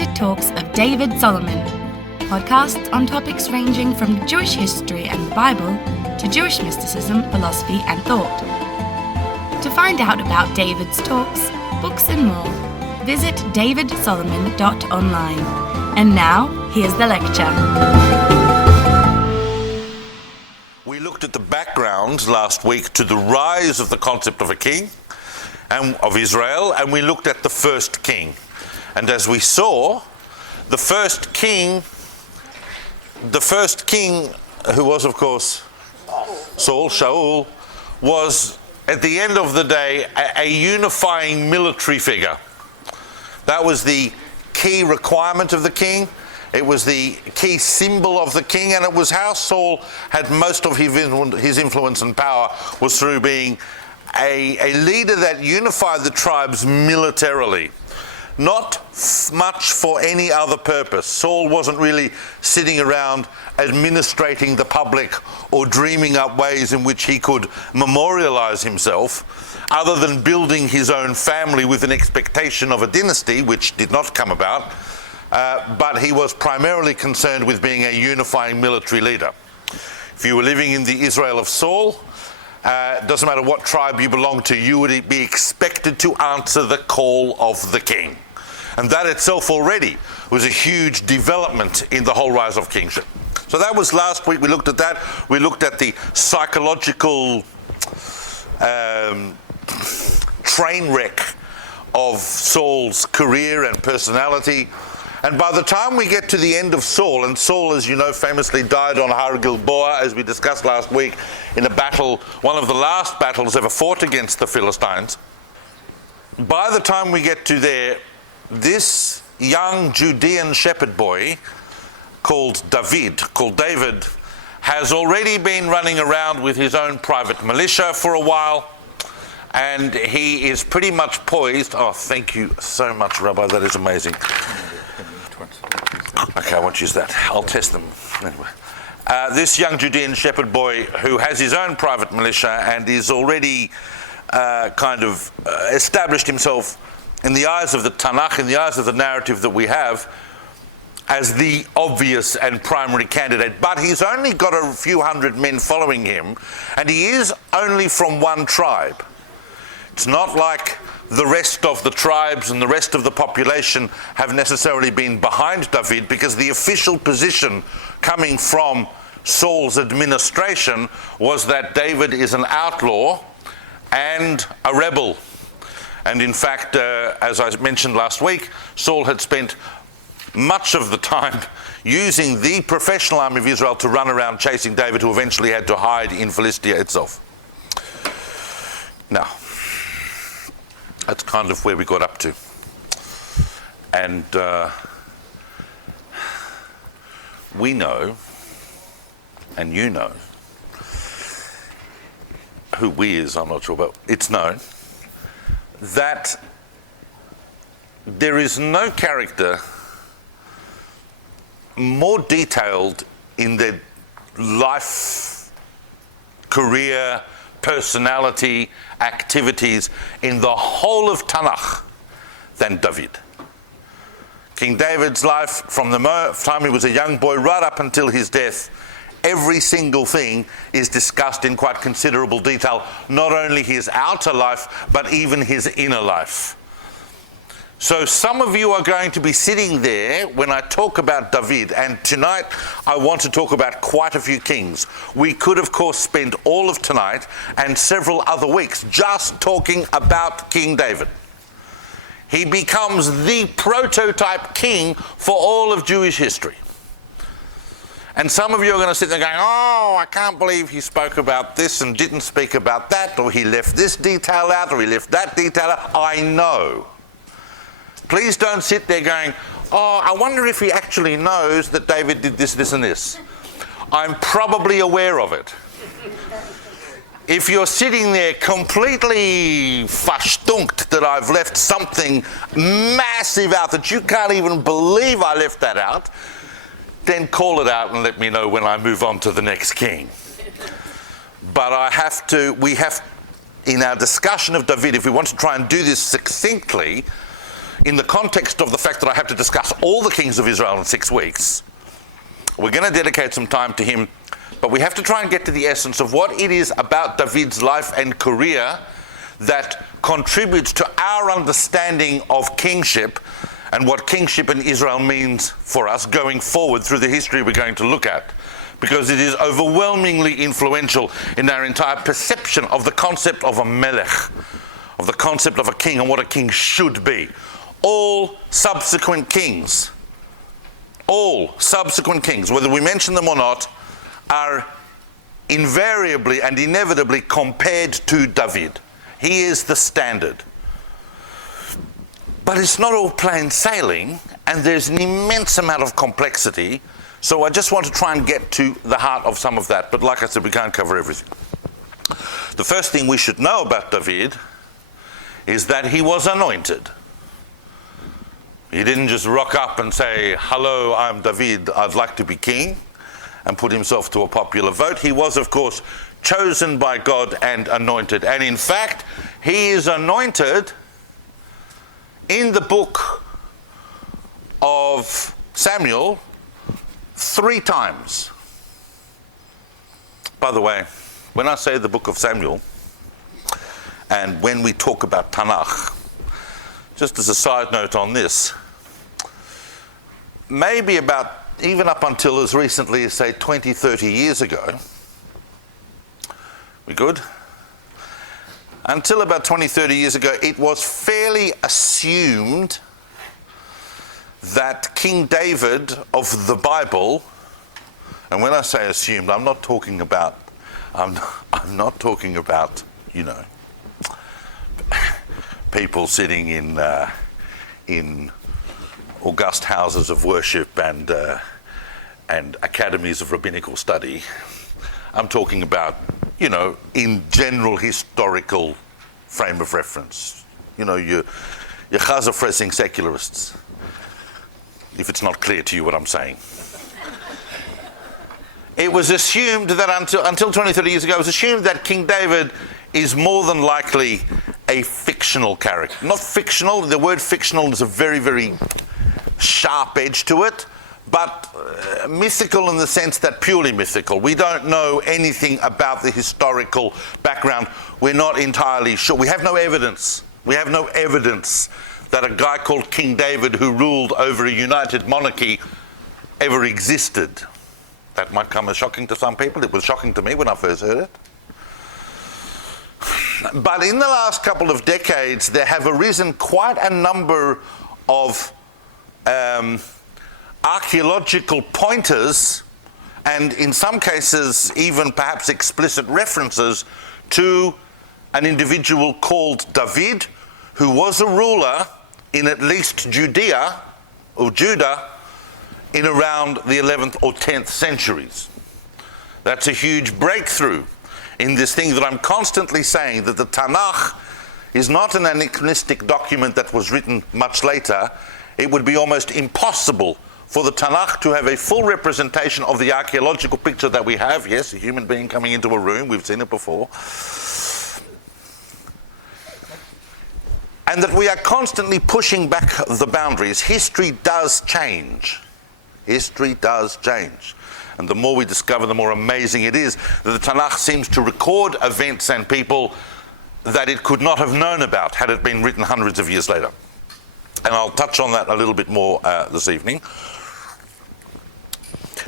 Unexpected Talks of David Solomon, podcasts on topics ranging from Jewish history and the Bible to Jewish mysticism, philosophy and thought. To find out about David's talks, books and more, visit davidsolomon.online. And now, here's the lecture. We looked at the background last week to the rise of the concept of a king and of Israel, and we looked at the first king. And as we saw, the first king, who was, of course, Shaul, was, at the end of the day, a unifying military figure. That was the key requirement of the king. It was the key symbol of the king, and it was how Saul had most of his influence and power, was through being a leader that unified the tribes militarily. Not much for any other purpose. Saul wasn't really sitting around administrating the public or dreaming up ways in which he could memorialize himself, other than building his own family with an expectation of a dynasty, which did not come about. But he was primarily concerned with being a unifying military leader. If you were living in the Israel of Saul, doesn't matter what tribe you belonged to, you would be expected to answer the call of the king. And that itself already was a huge development in the whole rise of kingship. So that was last week. We looked at that. We looked at the psychological train wreck of Saul's career and personality. And by the time we get to the end of Saul, and Saul, as you know, famously died on Har Gilboa, as we discussed last week, in a battle, one of the last battles ever fought against the Philistines. By the time we get to there, this young Judean shepherd boy called David, has already been running around with his own private militia for a while, and he is pretty much poised. Oh, thank you so much, Rabbi, that is amazing. Okay, I won't use that. I'll test them. Anyway. This young Judean shepherd boy who has his own private militia and is already established himself in the eyes of the Tanakh, in the eyes of the narrative that we have, as the obvious and primary candidate. But he's only got a few hundred men following him, and he is only from one tribe. It's not like the rest of the tribes and the rest of the population have necessarily been behind David, because the official position coming from Saul's administration was that David is an outlaw and a rebel. And in fact, as I mentioned last week, Saul had spent much of the time using the professional army of Israel to run around chasing David, who eventually had to hide in Philistia itself. Now, that's kind of where we got up to. And we know, and you know, who we is, I'm not sure, but it's known that there is no character more detailed in their life, career, personality, activities in the whole of Tanakh than David. King David's life, from the time he was a young boy right up until his death, every single thing is discussed in quite considerable detail, not only his outer life, but even his inner life. So some of you are going to be sitting there when I talk about David, and tonight I want to talk about quite a few kings. We could, of course, spend all of tonight and several other weeks just talking about King David. He becomes the prototype king for all of Jewish history. And some of you are going to sit there going, oh, I can't believe he spoke about this and didn't speak about that, or he left this detail out, or he left that detail out. I know. Please don't sit there going, oh, I wonder if he actually knows that David did this, this and this. I'm probably aware of it. If you're sitting there completely verstunked that I've left something massive out that you can't even believe I left that out, then call it out and let me know when I move on to the next king. But we have, in our discussion of David, if we want to try and do this succinctly, in the context of the fact that I have to discuss all the kings of Israel in 6 weeks, we're going to dedicate some time to him, but we have to try and get to the essence of what it is about David's life and career that contributes to our understanding of kingship and what kingship in Israel means for us going forward through the history we're going to look at. Because it is overwhelmingly influential in our entire perception of the concept of a melech, of the concept of a king and what a king should be. All subsequent kings, whether we mention them or not, are invariably and inevitably compared to David. He is the standard. But it's not all plain sailing, and there's an immense amount of complexity. So I just want to try and get to the heart of some of that. But like I said, we can't cover everything. The first thing we should know about David is that he was anointed. He didn't just rock up and say, "Hello, I'm David, I'd like to be king," and put himself to a popular vote. He was, of course, chosen by God and anointed. And in fact, he is anointed in the book of Samuel 3 times. By the way, when I say the book of Samuel, and when we talk about Tanakh, just as a side note on this, maybe about even up until as recently as, say, 20, 30 years ago, we good? Until about 20, 30 years ago, it was fairly assumed that King David of the Bible, and when I say assumed, I'm not talking about, you know, people sitting in august houses of worship and academies of rabbinical study. I'm talking about, you know, in general historical frame of reference. You know, your chazafressing secularists, if it's not clear to you what I'm saying. It was assumed that until 20, 30 years ago, it was assumed that King David is more than likely a fictional character. Not fictional, the word fictional is a very, very sharp edge to it, but mythical in the sense that purely mythical. We don't know anything about the historical background. We're not entirely sure. We have no evidence. We have no evidence that a guy called King David who ruled over a united monarchy ever existed. That might come as shocking to some people. It was shocking to me when I first heard it. But in the last couple of decades, there have arisen quite a number of archaeological pointers, and in some cases even perhaps explicit references to an individual called David, who was a ruler in at least Judea or Judah in around the 11th or 10th centuries. That's a huge breakthrough in this thing that I'm constantly saying, that the Tanakh is not an anachronistic document that was written much later. It would be almost impossible for the Tanakh to have a full representation of the archaeological picture that we have. Yes, a human being coming into a room, we've seen it before. And that we are constantly pushing back the boundaries. History does change. History does change. And the more we discover, the more amazing it is that the Tanakh seems to record events and people that it could not have known about had it been written hundreds of years later. And I'll touch on that a little bit more this evening.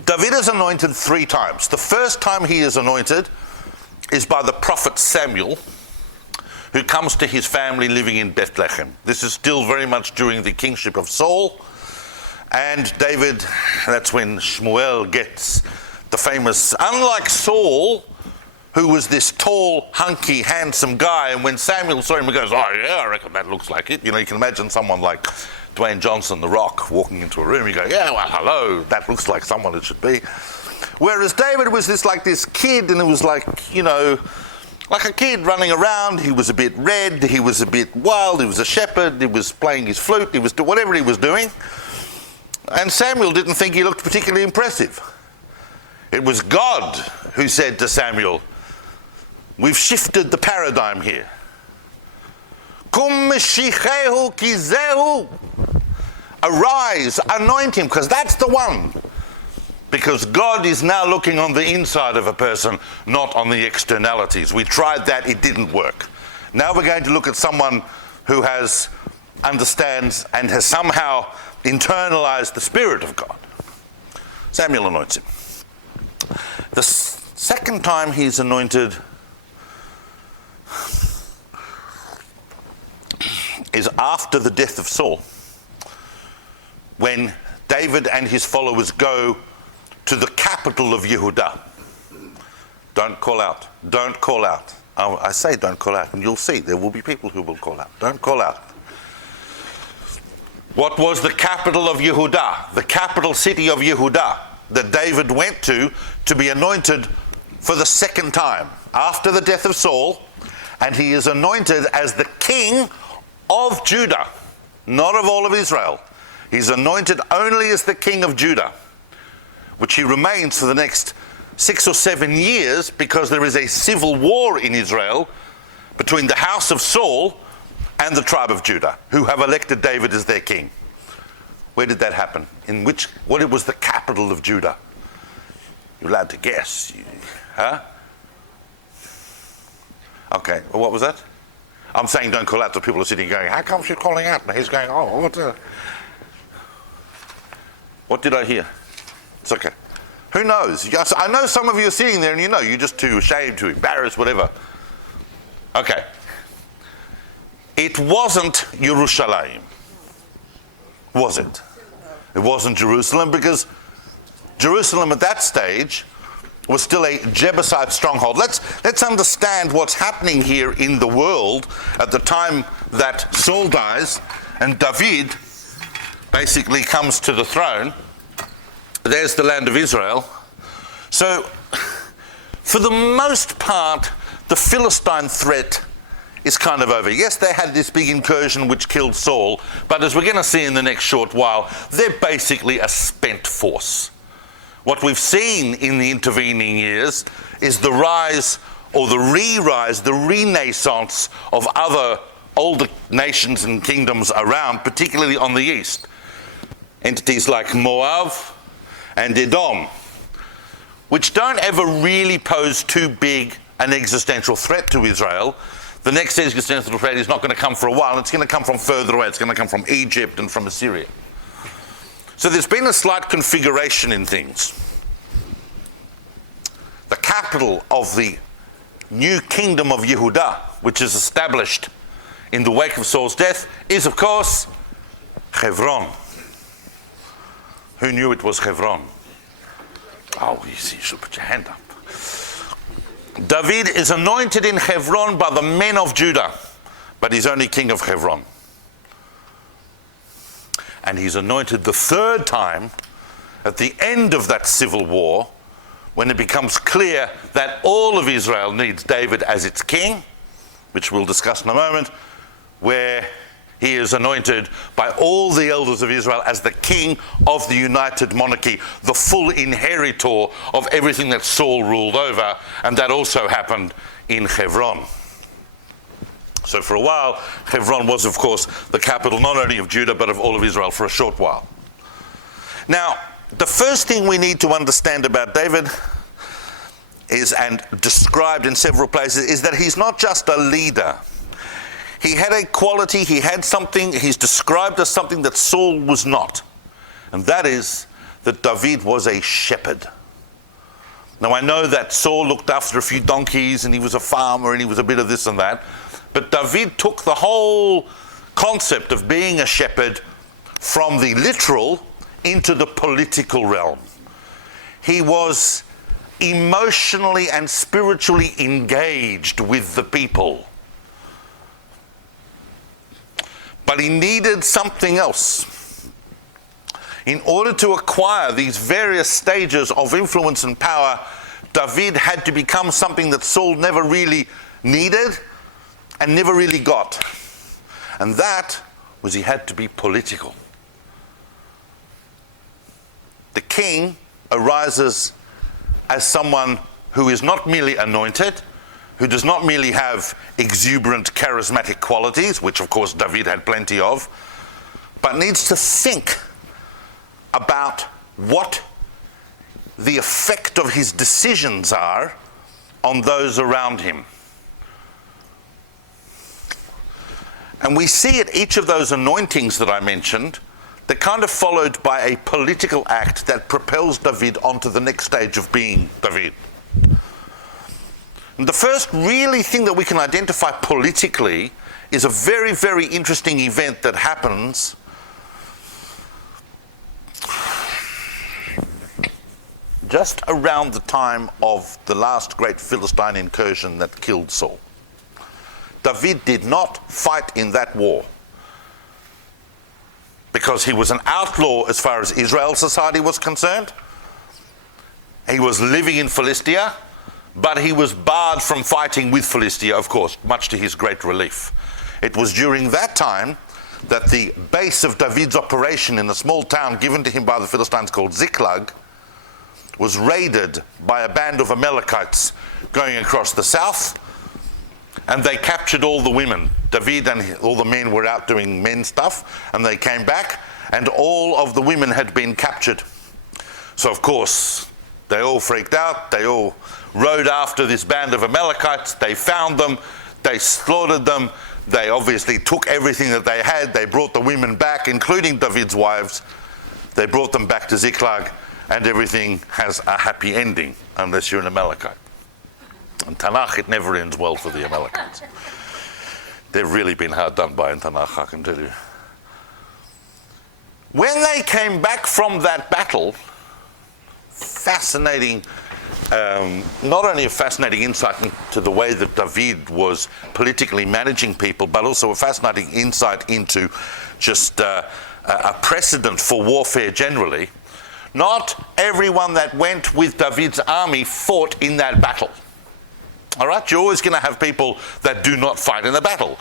David is anointed 3 times. The first time he is anointed is by the prophet Samuel, who comes to his family living in Bethlehem. This is still very much during the kingship of Saul. And David, that's when Shmuel gets the famous, unlike Saul, who was this tall, hunky, handsome guy, and when Samuel saw him, he goes, "Oh yeah, I reckon that looks like it." You know, you can imagine someone like Dwayne Johnson, The Rock, walking into a room, you go, "Yeah, well, hello, that looks like someone it should be." Whereas David was this kid, and it was like, you know, like a kid running around. He was a bit red, he was a bit wild, he was a shepherd, he was playing his flute, he was doing whatever he was doing. And Samuel didn't think he looked particularly impressive. It was God who said to Samuel, "We've shifted the paradigm here. Kum meshichehu ki zehu Arise, anoint him, because that's the one. Because God is now looking on the inside of a person, not on the externalities. We tried that, it didn't work. Now we're going to look at someone who understands and has somehow internalized the Spirit of God. Samuel anoints him. The second time he's anointed is after the death of Saul, when David and his followers go to the capital of Yehudah. Don't call out. Don't call out. I say don't call out, and you'll see there will be people who will call out. Don't call out. What was the capital of Yehudah? The capital city of Yehudah that David went to be anointed for the second time after the death of Saul, and he is anointed as the king of Judah, not of all of Israel. He's anointed only as the king of Judah, which he remains for the next 6 or 7 years, because there is a civil war in Israel between the house of Saul and the tribe of Judah, who have elected David as their king. Where did that happen? What was the capital of Judah? You're allowed to guess. Huh? Okay, well, what was that? I'm saying don't call out to people who are sitting going, how come she's calling out? And he's going, oh, what did I hear? It's okay. Who knows? Yes, I know some of you are sitting there and you're just too ashamed, too embarrassed, whatever. Okay. It wasn't Yerushalayim, was it? It wasn't Jerusalem, because Jerusalem at that stage was still a Jebusite stronghold. Let's understand what's happening here in the world at the time that Saul dies and David basically comes to the throne. There's the land of Israel. So, for the most part, the Philistine threat is kind of over. Yes, they had this big incursion which killed Saul, but as we're going to see in the next short while, they're basically a spent force. What we've seen in the intervening years is the rise, or the re-rise, the renaissance of other older nations and kingdoms around, particularly on the east. Entities like Moab and Edom, which don't ever really pose too big an existential threat to Israel. The next existential threat is not going to come for a while. It's going to come from further away. It's going to come from Egypt and from Assyria. So there's been a slight configuration in things. The capital of the new kingdom of Yehudah, which is established in the wake of Saul's death, is, of course, Hebron. Who knew it was Hebron? Oh, you should put your hand up. David is anointed in Hebron by the men of Judah, but he's only king of Hebron. And he's anointed the third time at the end of that civil war, when it becomes clear that all of Israel needs David as its king, which we'll discuss in a moment, where he is anointed by all the elders of Israel as the king of the united monarchy, the full inheritor of everything that Saul ruled over, and that also happened in Hebron. So for a while, Hebron was, of course, the capital not only of Judah, but of all of Israel for a short while. Now, the first thing we need to understand about David is, and described in several places, is that he's not just a leader. He had a quality, he had something, he's described as something that Saul was not. And that is that David was a shepherd. Now I know that Saul looked after a few donkeys and he was a farmer and he was a bit of this and that. But David took the whole concept of being a shepherd from the literal into the political realm. He was emotionally and spiritually engaged with the people. But he needed something else. In order to acquire these various stages of influence and power, David had to become something that Saul never really needed and never really got. And that was he had to be political. The king arises as someone who is not merely anointed, who does not merely have exuberant charismatic qualities, which of course David had plenty of, but needs to think about what the effect of his decisions are on those around him. And we see at each of those anointings that I mentioned, they're kind of followed by a political act that propels David onto the next stage of being David. And the first really thing that we can identify politically is a very, very interesting event that happens just around the time of the last great Philistine incursion that killed Saul. David did not fight in that war because he was an outlaw as far as Israel society was concerned. He was living in Philistia, but he was barred from fighting with Philistia, of course, much to his great relief. It was during that time that the base of David's operation in a small town given to him by the Philistines called Ziklag was raided by a band of Amalekites going across the south, and they captured all the women. David and all the men were out doing men stuff, and they came back, and all of the women had been captured. So of course, they all freaked out. They all rode after this band of Amalekites. They found them. They slaughtered them. They obviously took everything that they had. They brought the women back, including David's wives. They brought them back to Ziklag, and everything has a happy ending, unless you're an Amalekite. In Tanakh, it never ends well for the Amalekites. They've really been hard done by in Tanakh, I can tell you. When they came back from that battle, fascinating, not only a fascinating insight into the way that David was politically managing people, but also a fascinating insight into just a precedent for warfare generally. Not everyone that went with David's army fought in that battle. All right, you're always going to have people that do not fight in the battle.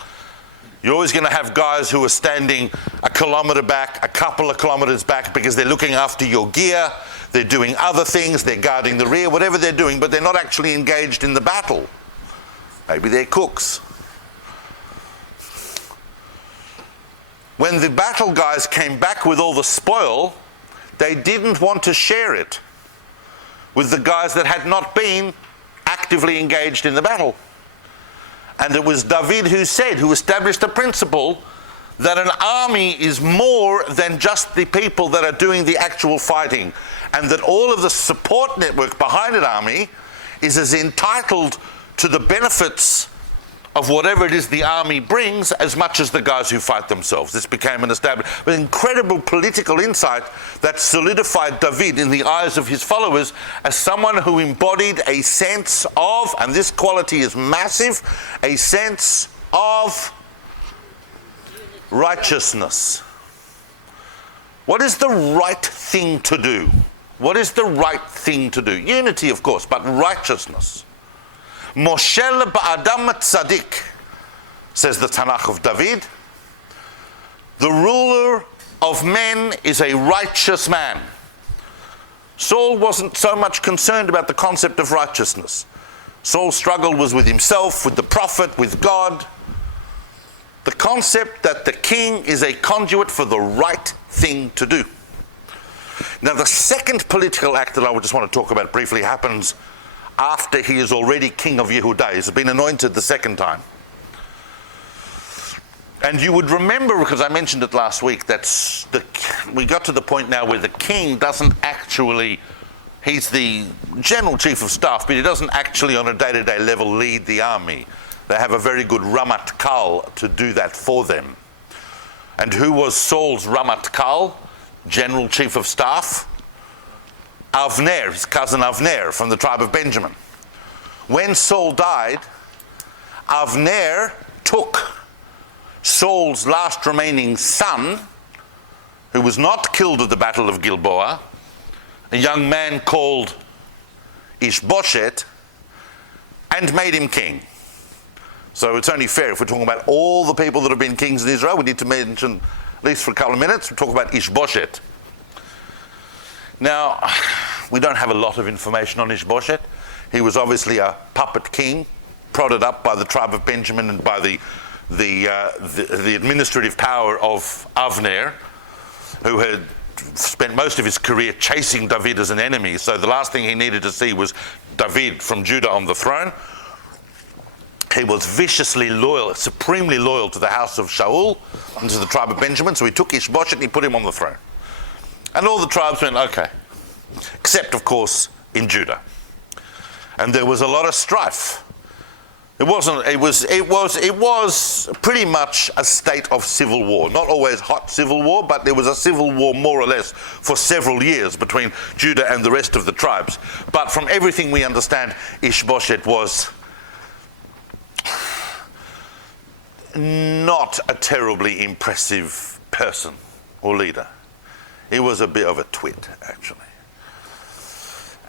You're always going to have guys who are standing a kilometre back, a couple of kilometres back, because they're looking after your gear, they're doing other things, they're guarding the rear, whatever they're doing, but they're not actually engaged in the battle. Maybe they're cooks. When the battle guys came back with all the spoil, they didn't want to share it with the guys that had not been actively engaged in the battle. And it was David who established the principle that an army is more than just the people that are doing the actual fighting, and that all of the support network behind an army is as entitled to the benefits of whatever it is the army brings as much as the guys who fight themselves. This became an incredible political insight that solidified David in the eyes of his followers as someone who embodied a sense of, and this quality is massive, a sense of righteousness. What is the right thing to do? What is the right thing to do? Unity, of course, but righteousness. Moshel ba'adam tzadik, says the Tanakh of David. The ruler of men is a righteous man. Saul wasn't so much concerned about the concept of righteousness. Saul's struggle was with himself, with the prophet, with God. The concept that the king is a conduit for the right thing to do. Now, the second political act that I would just want to talk about briefly happens after he is already king of Yehuda. He's been anointed the second time. And you would remember, because I mentioned it last week, that we got to the point now where the king doesn't actually, he's the general chief of staff, but he doesn't actually on a day-to-day level lead the army. They have a very good Ramat Kal to do that for them. And who was Saul's Ramat Kal, general chief of staff? Avner, his cousin Avner from the tribe of Benjamin. When Saul died, Avner took Saul's last remaining son, who was not killed at the Battle of Gilboa, a young man called Ishbosheth, and made him king. So it's only fair, if we're talking about all the people that have been kings in Israel, we need to mention, at least for a couple of minutes, we'll talk about Ishbosheth. Now, we don't have a lot of information on Ishbosheth. He was obviously a puppet king, prodded up by the tribe of Benjamin and by the administrative power of Avner. who had spent most of his career chasing David as an enemy. So the last thing he needed to see was David from Judah on the throne. He was viciously loyal, supremely loyal to the house of Shaul and to the tribe of Benjamin. So he took Ishbosheth and he put him on the throne. And all the tribes went, okay. Except, of course, in Judah. And there was a lot of strife. It was pretty much a state of civil war. Not always hot civil war, but there was a civil war more or less for several years between Judah and the rest of the tribes. But from everything we understand, Ishbosheth was not a terribly impressive person or leader. He was a bit of a twit, actually.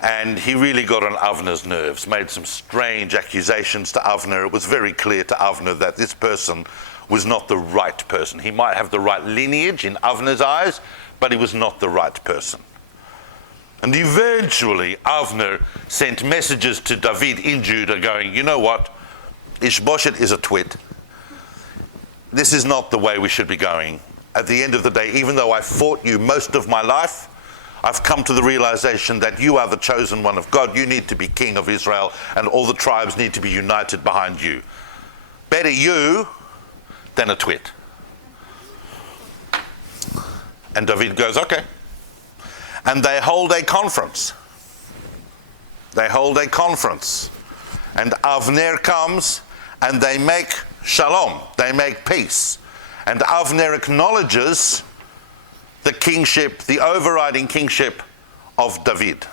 And he really got on Avner's nerves, made some strange accusations to Avner. It was very clear to Avner that this person was not the right person. He might have the right lineage in Avner's eyes, but he was not the right person. And eventually Avner sent messages to David in Judah going, you know what, Ishbosheth is a twit. This is not the way we should be going. At the end of the day, even though I fought you most of my life, I've come to the realization that you are the chosen one of God. You need to be king of Israel, and all the tribes need to be united behind you. Better you than a twit. And David goes, okay. And they hold a conference. And Avner comes, and they make shalom. They make peace. And Avner acknowledges the kingship, the overriding kingship of David.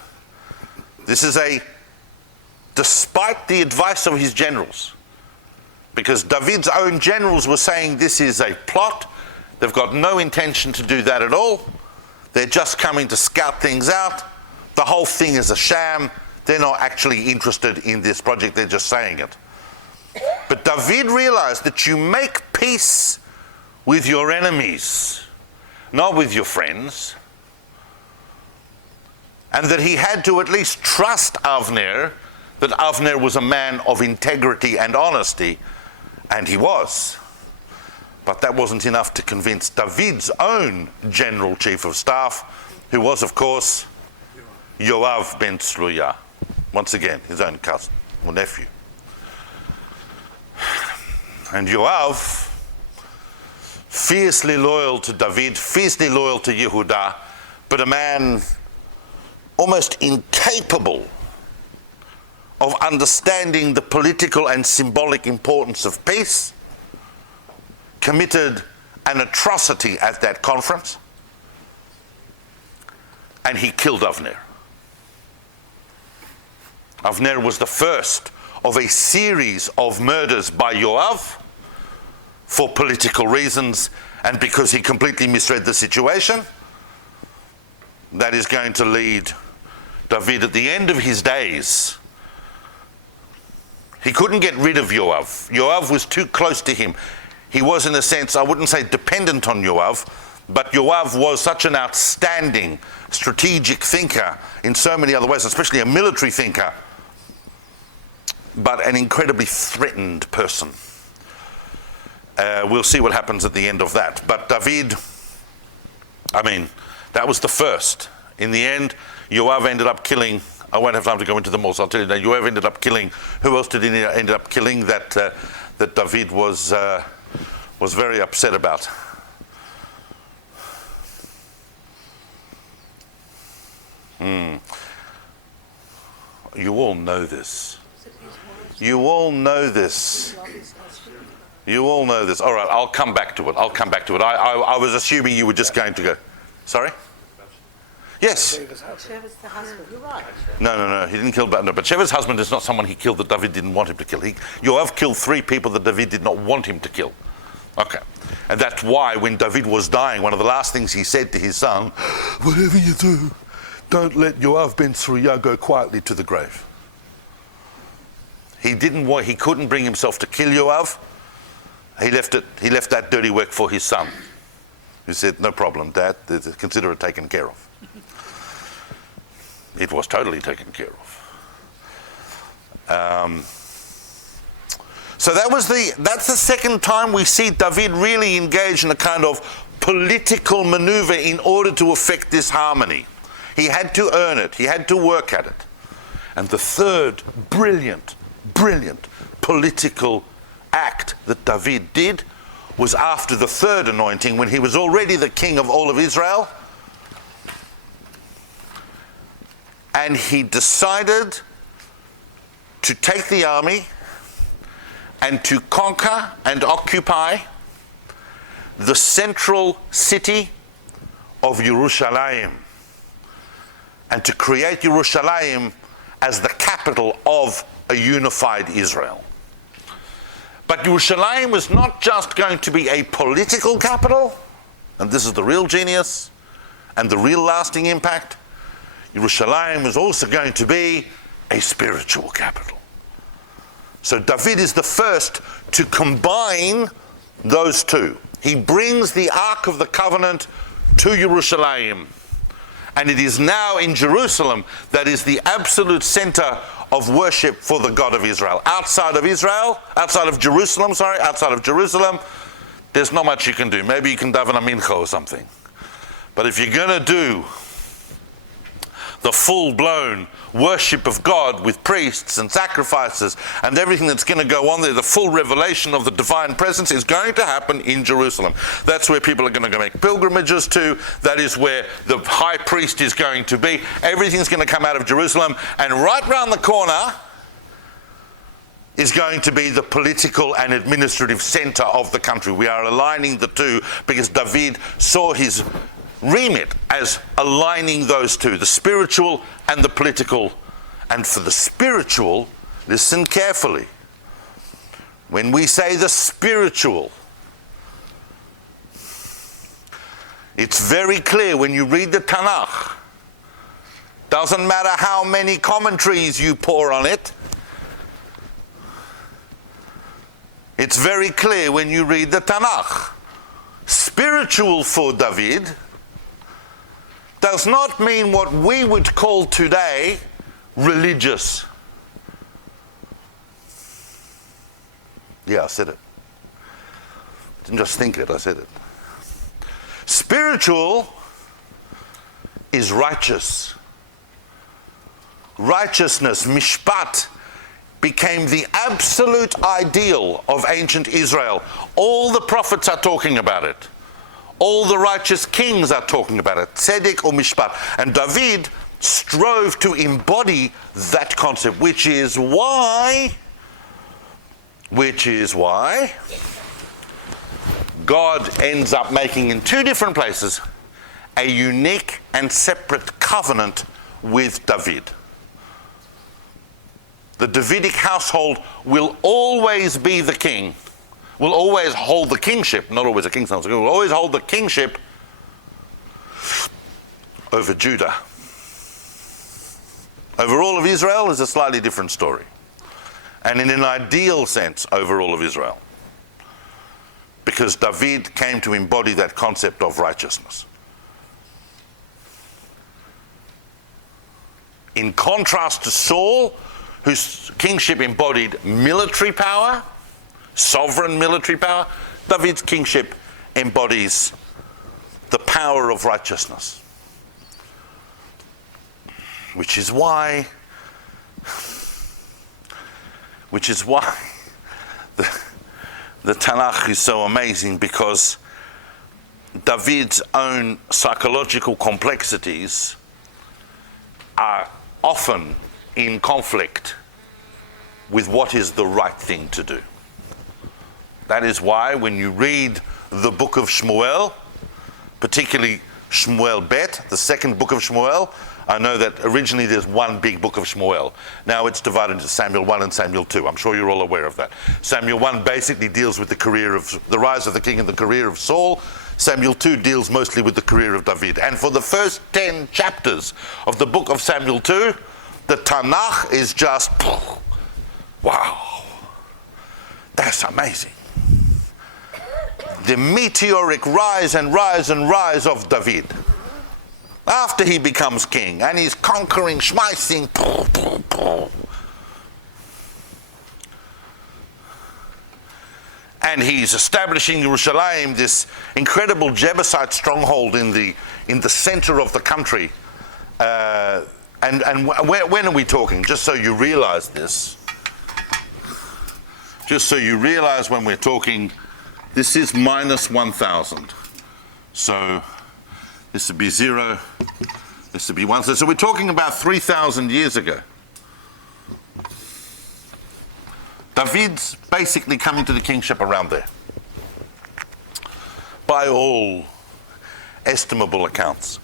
This is despite the advice of his generals, because David's own generals were saying this is a plot. They've got no intention to do that at all. They're just coming to scout things out. The whole thing is a sham. They're not actually interested in this project. They're just saying it. But David realized that you make peace with your enemies, not with your friends, and that he had to at least trust Avner, that Avner was a man of integrity and honesty, and he was. But that wasn't enough to convince David's own general chief of staff, who was, of course, Yoav ben Tzruya, once again, his own cousin or nephew. And Yoav, fiercely loyal to David, fiercely loyal to Yehudah, but a man almost incapable of understanding the political and symbolic importance of peace, committed an atrocity at that conference, and he killed Avner. Avner was the first of a series of murders by Yoav for political reasons, and because he completely misread the situation. That is going to lead David at the end of his days. He couldn't get rid of Yoav. Yoav was too close to him. He was, in a sense, I wouldn't say dependent on Yoav, but Yoav was such an outstanding strategic thinker in so many other ways, especially a military thinker, but an incredibly threatened person. We'll see what happens at the end of that. But David, that was the first. In the end, Yoav ended up killing, I won't have time to go into them all, so I'll tell you now, Yoav ended up killing, who else did he end up killing that David was very upset about? You all know this. You all know this. All right, I'll come back to it. I was assuming you were just going to go. Sorry? Yes. Bathsheba's the husband. You're right. No. He didn't kill Bathsheba's husband is not someone he killed that David didn't want him to kill. Yoav killed 3 people that David did not want him to kill. Okay. And that's why when David was dying, one of the last things he said to his son, whatever you do, don't let Yoav ben Tzruya go quietly to the grave. He couldn't bring himself to kill Yoav. He left that dirty work for his son, who said, no problem, Dad, consider it taken care of. It was totally taken care of. So that's the second time we see David really engage in a kind of political maneuver in order to effect this harmony. He had to earn it. He had to work at it. And the third brilliant political act that David did was after the third anointing, when he was already the king of all of Israel. And he decided to take the army and to conquer and occupy the central city of Jerusalem, and to create Jerusalem as the capital of a unified Israel. But Jerusalem was not just going to be a political capital, and this is the real genius and the real lasting impact. Jerusalem was also going to be a spiritual capital. So David is the first to combine those two. He brings the Ark of the Covenant to Jerusalem, and it is now in Jerusalem that is the absolute center of worship for the God of Israel. Outside of Jerusalem, there's not much you can do. Maybe you can daven a mincha or something. But if you're going to do the full-blown worship of God with priests and sacrifices and everything that's going to go on there, the full revelation of the divine presence is going to happen in Jerusalem. That's where people are going to go make pilgrimages to. That is where the high priest is going to be. Everything's going to come out of Jerusalem, and right round the corner is going to be the political and administrative center of the country. We are aligning the two because David saw his remit as aligning those two, the spiritual and the political. And for the spiritual, listen carefully. When we say the spiritual, it's very clear when you read the Tanakh. Doesn't matter how many commentaries you pour on it. It's very clear when you read the Tanakh. Spiritual for David does not mean what we would call today religious. Yeah, I said it. Didn't just think it, I said it. Spiritual is righteous. Righteousness, mishpat, became the absolute ideal of ancient Israel. All the prophets are talking about it. All the righteous kings are talking about it. Tzedek or mishpat. And David strove to embody that concept, which is why God ends up making in two different places a unique and separate covenant with David. The Davidic household will always be the king, will always hold the kingship, not always a king's house, will always hold the kingship over Judah. Over all of Israel is a slightly different story. And in an ideal sense, over all of Israel. Because David came to embody that concept of righteousness. In contrast to Saul, whose kingship embodied military power, sovereign military power, David's kingship embodies the power of righteousness. Which is why the Tanakh is so amazing, because David's own psychological complexities are often in conflict with what is the right thing to do. That is why when you read the book of Shmuel, particularly Shmuel Bet, the second book of Shmuel, I know that originally there's one big book of Shmuel. Now it's divided into Samuel 1 and Samuel 2. I'm sure you're all aware of that. Samuel 1 basically deals with the career of the rise of the king and the career of Saul. Samuel 2 deals mostly with the career of David. And for the first 10 chapters of the book of Samuel 2, the Tanakh is just, wow, that's amazing. The meteoric rise and rise and rise of David. After he becomes king and he's conquering, smicing, and he's establishing Jerusalem, this incredible Jebusite stronghold in the center of the country. And when are we talking? Just so you realize this. Just so you realize when we're talking, this is minus 1,000. So this would be 0, this would be 1. So we're talking about 3,000 years ago. David's basically coming to the kingship around there, by all estimable accounts.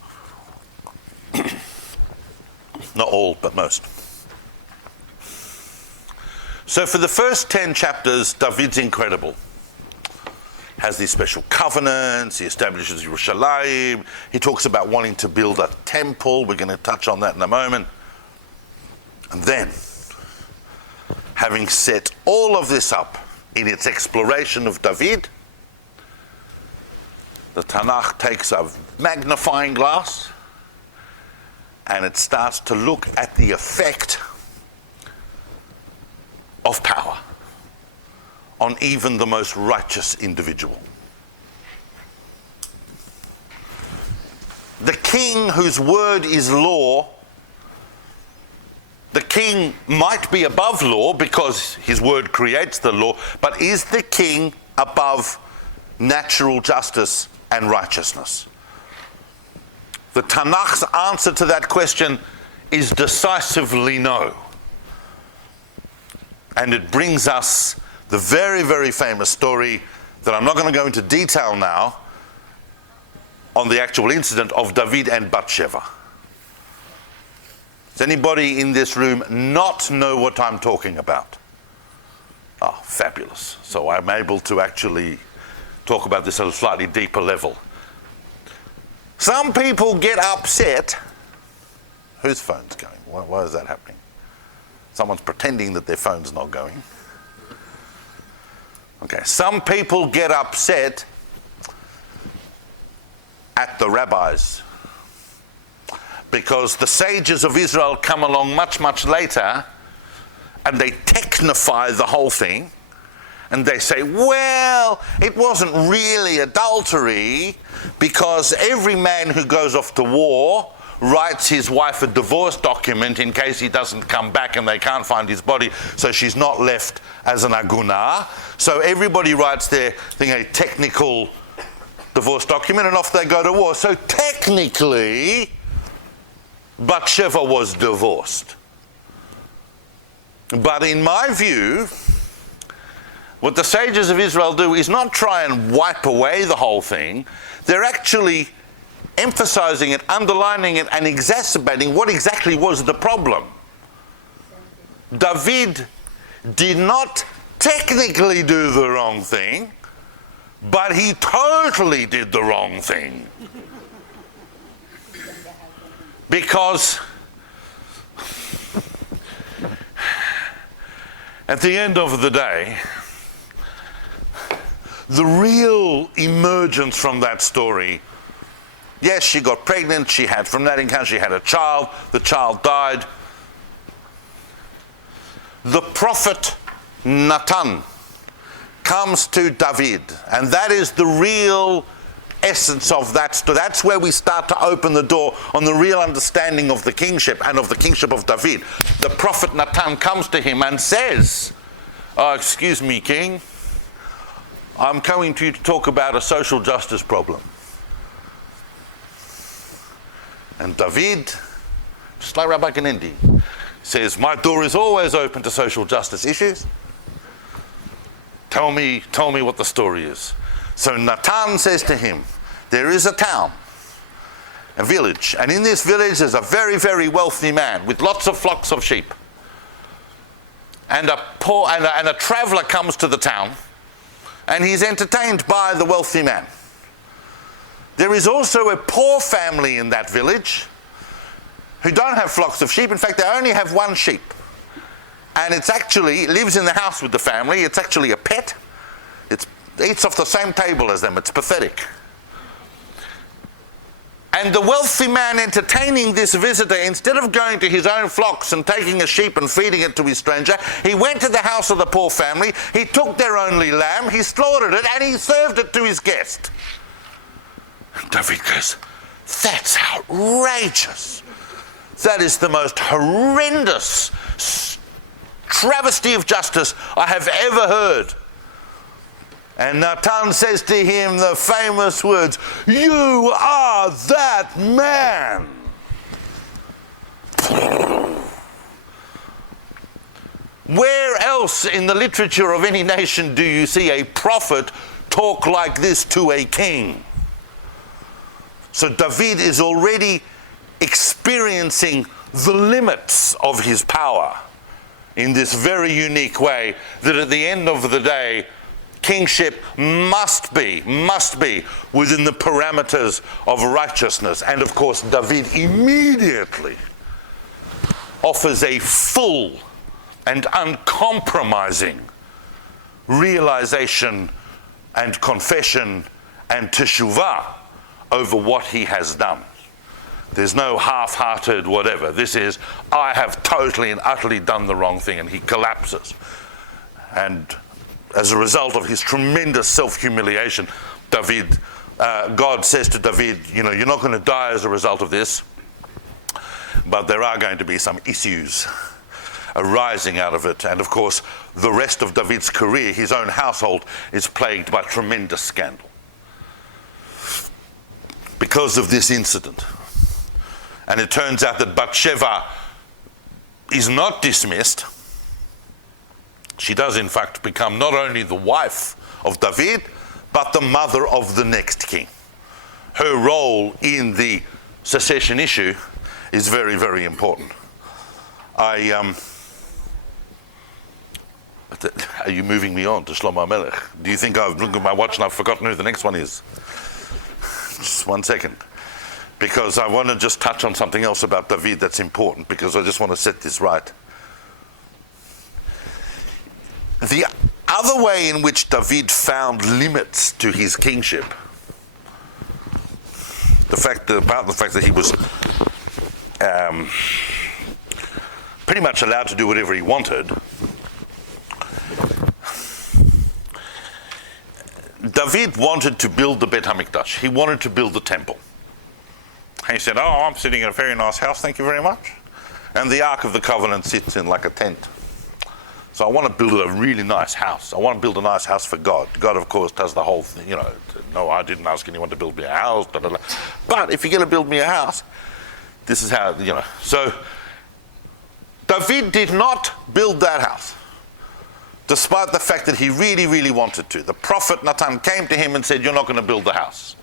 Not all, but most. So for the first 10 chapters, David's incredible. Has these special covenants, he establishes Jerusalem, he talks about wanting to build a temple, we're going to touch on that in a moment. And then, having set all of this up in its exploration of David, the Tanakh takes a magnifying glass and it starts to look at the effect of power on even the most righteous individual. The king whose word is law, the king might be above law because his word creates the law, but is the king above natural justice and righteousness? The Tanakh's answer to that question is decisively no. And it brings us the very, very famous story that I'm not going to go into detail now on the actual incident of David and Bathsheba. Does anybody in this room not know what I'm talking about? Oh, fabulous. So I'm able to actually talk about this at a slightly deeper level. Some people get upset. Whose phone's going? Why is that happening? Someone's pretending that their phone's not going. Okay, some people get upset at the rabbis because the sages of Israel come along much, much later and they technify the whole thing and they say, well, it wasn't really adultery because every man who goes off to war writes his wife a divorce document in case he doesn't come back and they can't find his body, so she's not left as an aguna. So everybody writes their thing, a technical divorce document, and off they go to war. So technically, Bathsheba was divorced. But in my view, what the sages of Israel do is not try and wipe away the whole thing. They're actually emphasizing it, underlining it, and exacerbating what exactly was the problem. David did not technically do the wrong thing, but he totally did the wrong thing. Because at the end of the day, the real emergence from that story, yes, she got pregnant, from that encounter she had a child, the child died. The prophet Nathan comes to David, and that is the real essence of that story. That's where we start to open the door on the real understanding of the kingship and of the kingship of David. The prophet Nathan comes to him and says, "Oh, excuse me, king, I'm coming to you to talk about a social justice problem." And David, just like Rabbi Ganendi, says, "My door is always open to social justice issues. Tell me what the story is." So Nathan says to him, there is a town, a village, and in this village there's a very, very wealthy man with lots of flocks of sheep. And a traveler comes to the town, and he's entertained by the wealthy man. There is also a poor family in that village who don't have flocks of sheep. In fact, they only have one sheep. And it lives in the house with the family. It's actually a pet. It eats off the same table as them. It's pathetic. And the wealthy man entertaining this visitor, instead of going to his own flocks and taking a sheep and feeding it to his stranger, he went to the house of the poor family, he took their only lamb, he slaughtered it, and he served it to his guest. David goes, that's outrageous. That is the most horrendous travesty of justice I have ever heard. And Natan says to him the famous words, you are that man. Where else in the literature of any nation do you see a prophet talk like this to a king? So David is already experiencing the limits of his power in this very unique way, that at the end of the day, kingship must be within the parameters of righteousness. And of course, David immediately offers a full and uncompromising realization and confession and teshuvah over what he has done. There's no half-hearted whatever. This is, I have totally and utterly done the wrong thing, and he collapses. And as a result of his tremendous self-humiliation, God says to David, you're not going to die as a result of this, but there are going to be some issues arising out of it. And of course, the rest of David's career, his own household, is plagued by tremendous scandal because of this incident. And it turns out that Bathsheba is not dismissed. She does in fact become not only the wife of David, but the mother of the next king. Her role in the secession issue is very, very important. Are you moving me on to Shlomo HaMelech? Do you think I've looked at my watch and I've forgotten who the next one is? Just 1 second. Because I want to just touch on something else about David that's important, because I just want to set this right. The other way in which David found limits to his kingship, about the fact that he was pretty much allowed to do whatever he wanted, David wanted to build the Bet HaMikdash. He wanted to build the temple. He said, I'm sitting in a very nice house, thank you very much. And the Ark of the Covenant sits in like a tent. So I want to build a really nice house. I want to build a nice house for God. God, of course, does the whole thing, no, I didn't ask anyone to build me a house, blah, blah, blah. But if you're going to build me a house, this is how, So David did not build that house, despite the fact that he really, really wanted to. The prophet Natan came to him and said, you're not going to build the house.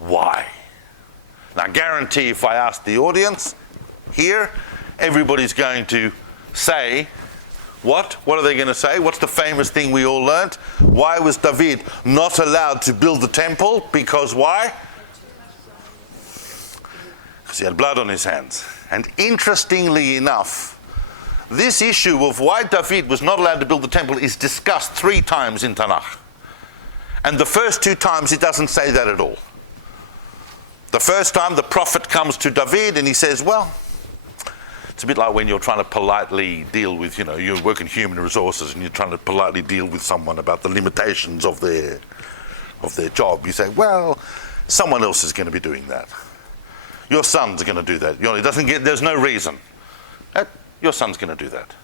Why? Now, I guarantee if I ask the audience here, everybody's going to say, what? What are they going to say? What's the famous thing we all learnt? Why was David not allowed to build the temple? Because why? Because he had blood on his hands. And interestingly enough, this issue of why David was not allowed to build the temple is discussed 3 times in Tanakh. And the first 2 times he doesn't say that at all. The first time the prophet comes to David and he says, well, it's a bit like when you're trying to politely deal with, you're working human resources and you're trying to politely deal with someone about the limitations of their job. You say, well, someone else is going to be doing that. Your son's going to do that. There's no reason. Your son's going to do that.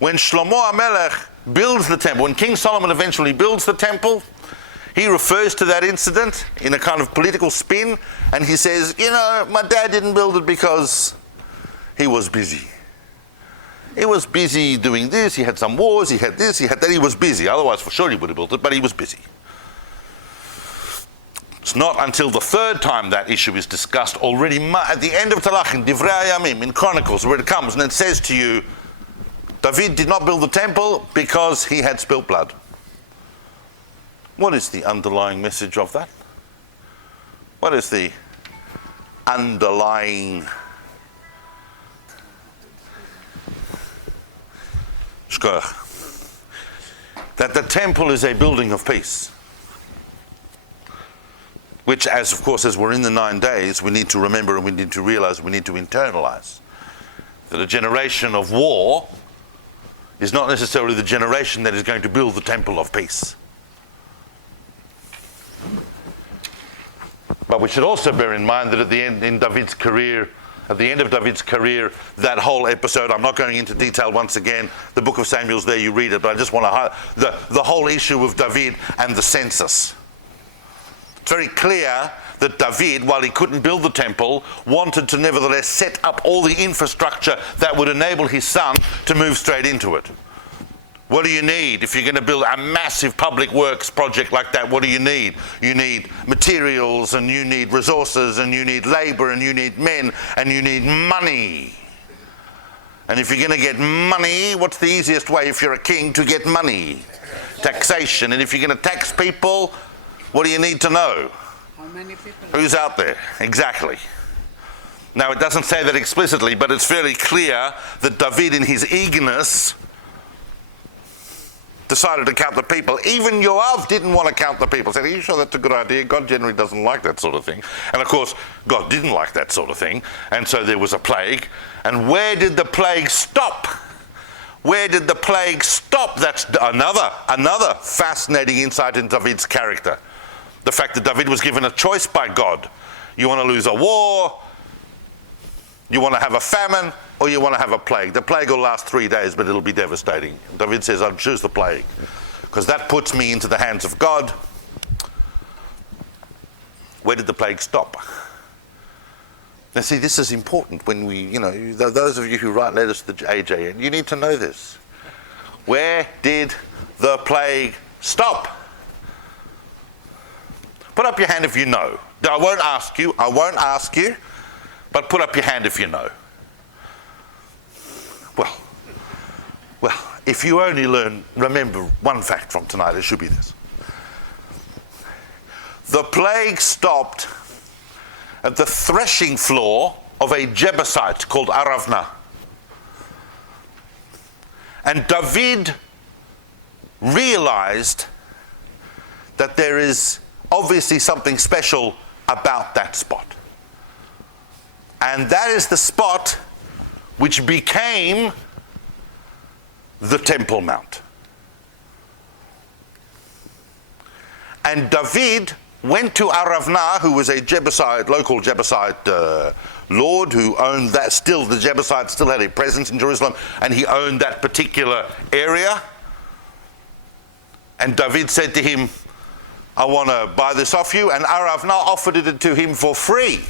When Shlomo HaMelech builds the temple, when King Solomon eventually builds the temple, he refers to that incident in a kind of political spin, and he says, my dad didn't build it because he was busy. He was busy doing this, he had some wars, he had this, he had that, he was busy. Otherwise, for sure he would have built it, but he was busy. It's not until the 3rd time that issue is discussed, already at the end of Tanakh, in Divrei Hayamim, in Chronicles, where it comes and it says to you, David did not build the temple because he had spilt blood. What is the underlying message of that? What is the underlying shkoyach? That the temple is a building of peace. which, as of course, as we're in the 9 days, we need to remember and we need to realize, we need to internalize that a generation of war is not necessarily the generation that is going to build the temple of peace. But we should also bear in mind that at the end of David's career, that whole episode, I'm not going into detail once again, the book of Samuel's there, you read it, but I just want to highlight the whole issue of David and the census. It's very clear that David, while he couldn't build the temple, wanted to nevertheless set up all the infrastructure that would enable his son to move straight into it. What do you need if you're going to build a massive public works project like that? What do you need? You need materials, and you need resources, and you need labor, and you need men, and you need money. And if you're going to get money, what's the easiest way if you're a king to get money? Taxation. And if you're going to tax people, what do you need to know? How many people? Who's out there? Exactly. Now, it doesn't say that explicitly, but it's fairly clear that David, in his eagerness, decided to count the people. Even Yoav didn't want to count the people. Said, are you sure that's a good idea? God generally doesn't like that sort of thing. And of course, God didn't like that sort of thing. And so there was a plague. And where did the plague stop? Where did the plague stop? That's another fascinating insight into David's character. The fact that David was given a choice by God. You want to lose a war, you want to have a famine, or you want to have a plague. The plague will last 3 days, but it'll be devastating. David says, I'll choose the plague, because that puts me into the hands of God. Where did the plague stop? Now see, this is important when we, those of you who write letters to the AJN, you need to know this. Where did the plague stop? Put up your hand if you know. I won't ask you, but put up your hand if you know. Well, if you only remember one fact from tonight, it should be this. The plague stopped at the threshing floor of a Jebusite called Aravna. And David realized that there is obviously something special about that spot. And that is the spot which became the Temple Mount. And David went to Aravna, who was a local Jebusite lord who owned that. Still, the Jebusites still had a presence in Jerusalem, and he owned that particular area. And David said to him, I want to buy this off you, and Aravna offered it to him for free.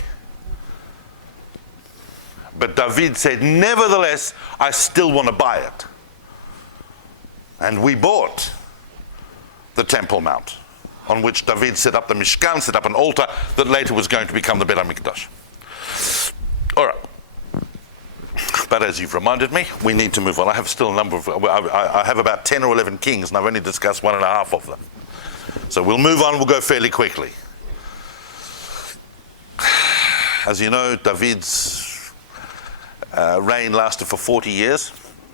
But David said, nevertheless, I still want to buy it. And we bought the Temple Mount, on which David set up the Mishkan, set up an altar that later was going to become the Beit HaMikdash. All right. But as you've reminded me, we need to move on. I have still a number of, I have about 10 or 11 kings, and I've only discussed 1.5 of them. So we'll move on, we'll go fairly quickly. As you know, David's reign lasted for 40 years,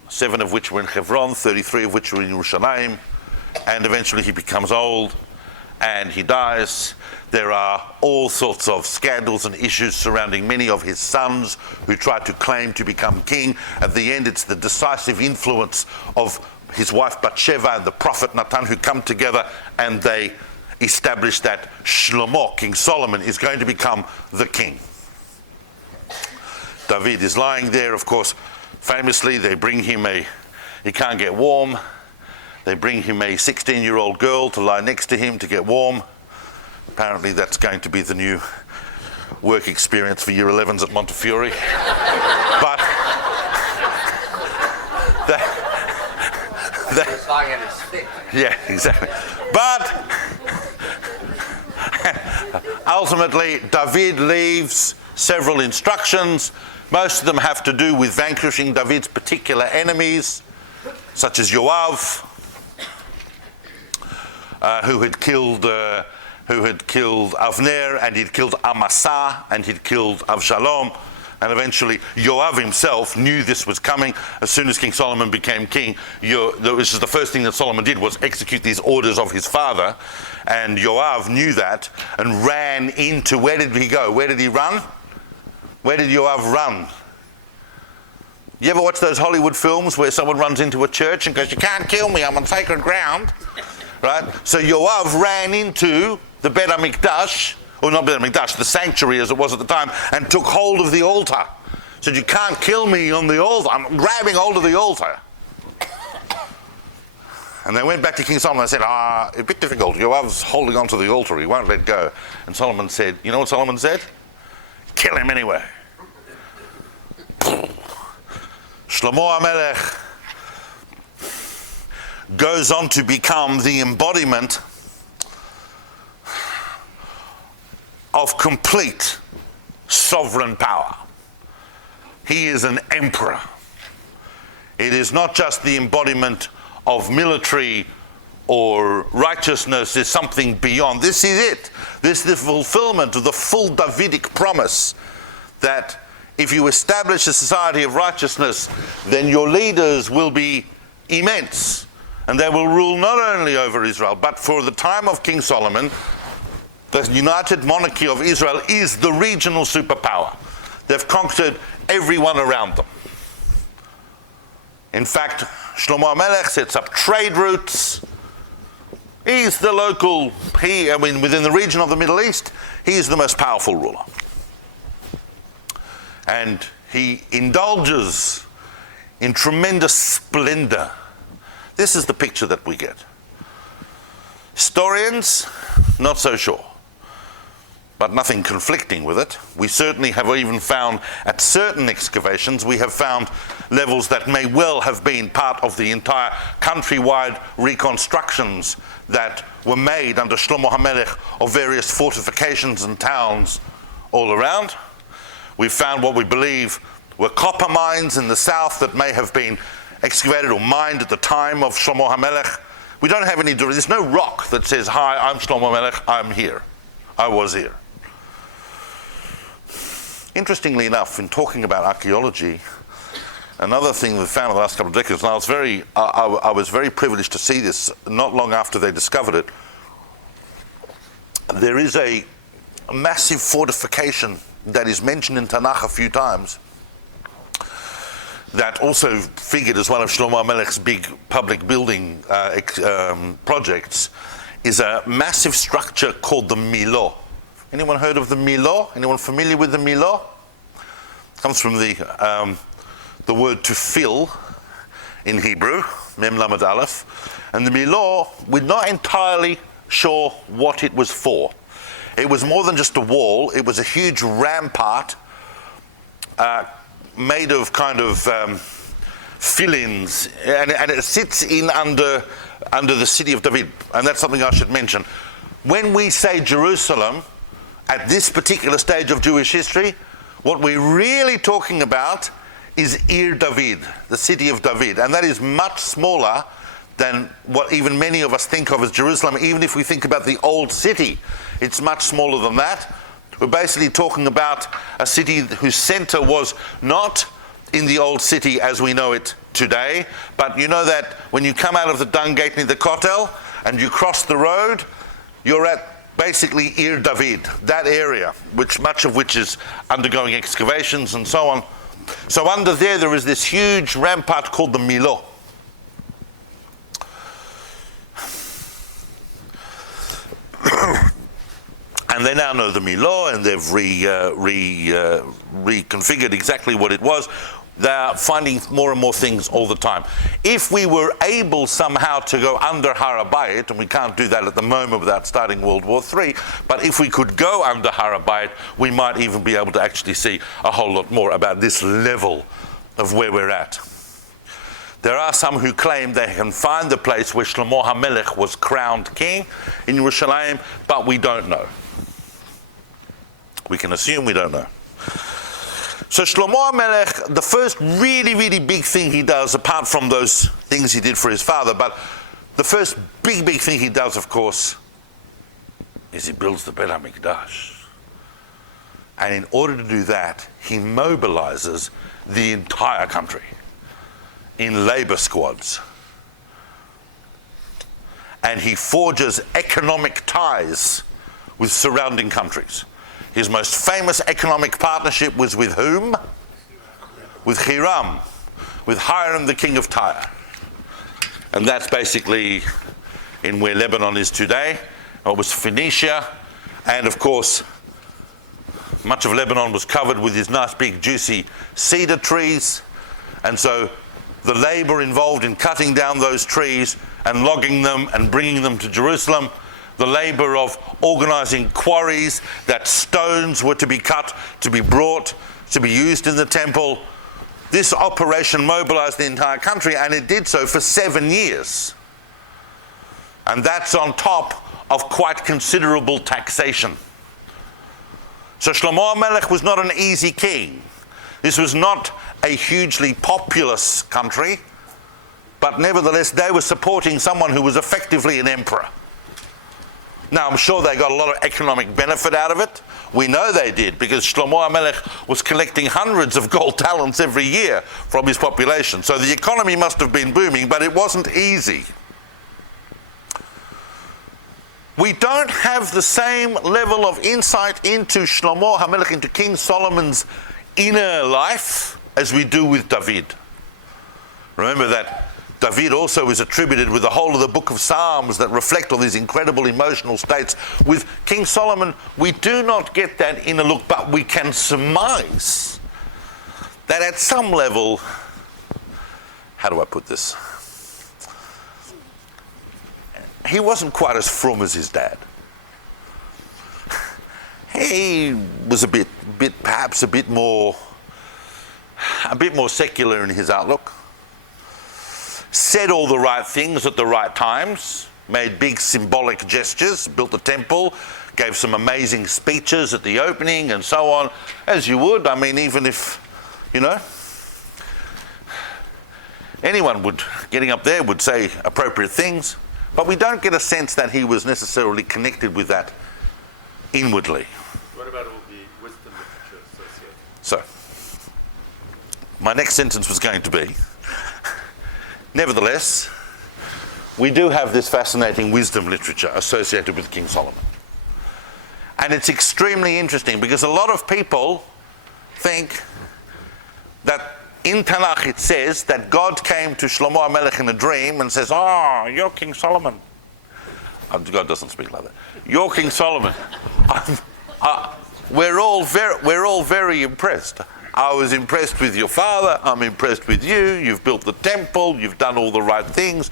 7 of which were in Hebron, 33 of which were in Yerushalayim, and eventually he becomes old and he dies. There are all sorts of scandals and issues surrounding many of his sons who try to claim to become king. At the end, it's the decisive influence of his wife Bathsheba and the prophet Nathan who come together, and they establish that Shlomo, King Solomon, is going to become the king. David is lying there, of course. Famously, they bring him he can't get warm. They bring him a 16-year-old girl to lie next to him to get warm. Apparently that's going to be the new work experience for year 11s at Montefiore. But yeah, exactly. But ultimately, David leaves several instructions. Most of them have to do with vanquishing David's particular enemies, such as Yoav, who had killed Avner, and he'd killed Amasa, and he'd killed Avshalom. And eventually Yoav himself knew this was coming. As soon as King Solomon became king, this is the first thing that Solomon did, was execute these orders of his father. And Yoav knew that and ran into, where did he go? Where did he run? Where did Yoav run? You ever watch those Hollywood films where someone runs into a church and goes, "You can't kill me, I'm on sacred ground." Right? So Yoav ran into the Bet HaMikdash, or not Bet HaMikdash, the sanctuary as it was at the time, and took hold of the altar. Said, "You can't kill me on the altar, I'm grabbing hold of the altar." And they went back to King Solomon and said, "A bit difficult, Yoav's holding onto the altar, he won't let go." And Solomon said, you know what Solomon said? "Kill him anyway." Shlomo HaMelech goes on to become the embodiment of complete sovereign power. He is an emperor. It is not just the embodiment of military or righteousness, it's something beyond. This is it. This is the fulfillment of the full Davidic promise that if you establish a society of righteousness, then your leaders will be immense, and they will rule not only over Israel, but for the time of King Solomon, the united monarchy of Israel is the regional superpower. They've conquered everyone around them. In fact, Shlomo HaMelech sets up trade routes. He's the local, within the region of the Middle East, he's the most powerful ruler. And he indulges in tremendous splendor. This is the picture that we get. Historians, not so sure, but nothing conflicting with it. We certainly have even found, at certain excavations, we have found levels that may well have been part of the entire countrywide reconstructions that were made under Shlomo HaMelech of various fortifications and towns all around. We've found what we believe were copper mines in the south that may have been excavated or mined at the time of Shlomo HaMelech. We don't have there's no rock that says, "Hi, I'm Shlomo HaMelech, I'm here. I was here." Interestingly enough, in talking about archaeology, another thing we found in the last couple of decades, and I was very privileged to see this not long after they discovered it, there is a massive fortification that is mentioned in Tanakh a few times, that also figured as one of Shlomo HaMelech's big public building projects, is a massive structure called the Milo. Anyone heard of the Milo? Anyone familiar with the Milo? It comes from the word to fill in Hebrew, Mem Lamed Aleph. And the Milo, we're not entirely sure what it was for. It was more than just a wall. It was a huge rampart made of kind of fill-ins, and it sits in under the city of David. And that's something I should mention. When we say Jerusalem, at this particular stage of Jewish history, what we're really talking about is Ir David, the city of David. And that is much smaller than what even many of us think of as Jerusalem. Even if we think about the old city, it's much smaller than that. We're basically talking about a city whose center was not in the old city as we know it today, but you know that when you come out of the Dung Gate near the Kotel and you cross the road, you're at basically Ir David, that area, much of which is undergoing excavations and so on. So under there is this huge rampart called the Milo. And they now know the Milo, and they've reconfigured exactly what it was. They're finding more and more things all the time. If we were able somehow to go under Har HaBayit, and we can't do that at the moment without starting World War III, but if we could go under Har HaBayit, we might even be able to actually see a whole lot more about this level of where we're at. There are some who claim they can find the place where Shlomo HaMelech was crowned king in Yerushalayim, but we don't know. We can assume we don't know. So Shlomo HaMelech, the first really, really big thing he does, apart from those things he did for his father, but the first big, big thing he does, of course, is he builds the Bet HaMikdash. And in order to do that, he mobilizes the entire country in labor squads. And he forges economic ties with surrounding countries. His most famous economic partnership was with whom? With Hiram, with Hiram, the king of Tyre. And that's basically in where Lebanon is today. It was Phoenicia, and of course, much of Lebanon was covered with these nice big juicy cedar trees. And so the labor involved in cutting down those trees and logging them and bringing them to Jerusalem, the labor of organizing quarries that stones were to be cut, to be brought, to be used in the temple. This operation mobilized the entire country, and it did so for 7 years. And that's on top of quite considerable taxation. So Shlomo HaMelech was not an easy king. This was not a hugely populous country, but nevertheless they were supporting someone who was effectively an emperor. Now I'm sure they got a lot of economic benefit out of it. We know they did, because Shlomo HaMelech was collecting hundreds of gold talents every year from his population. So the economy must have been booming, but it wasn't easy. We don't have the same level of insight into Shlomo HaMelech, into King Solomon's inner life, as we do with David. Remember that David also is attributed with the whole of the book of Psalms that reflect on these incredible emotional states. With King Solomon, we do not get that inner look, but we can surmise that at some level, how do I put this? He wasn't quite as frum as his dad. He was perhaps a bit more secular in his outlook. Said all the right things at the right times, made big symbolic gestures, built the temple, gave some amazing speeches at the opening and so on, as you would. I mean, even if, anyone getting up there would say appropriate things. But we don't get a sense that he was necessarily connected with that inwardly. What about all the wisdom literature associated? So, my next sentence was going to be, nevertheless, we do have this fascinating wisdom literature associated with King Solomon. And it's extremely interesting, because a lot of people think that in Tanakh it says that God came to Shlomo HaMelech in a dream and says, you're King Solomon. God doesn't speak like that. You're King Solomon. We're all very impressed. I was impressed with your father. I'm impressed with you. You've built the temple. You've done all the right things.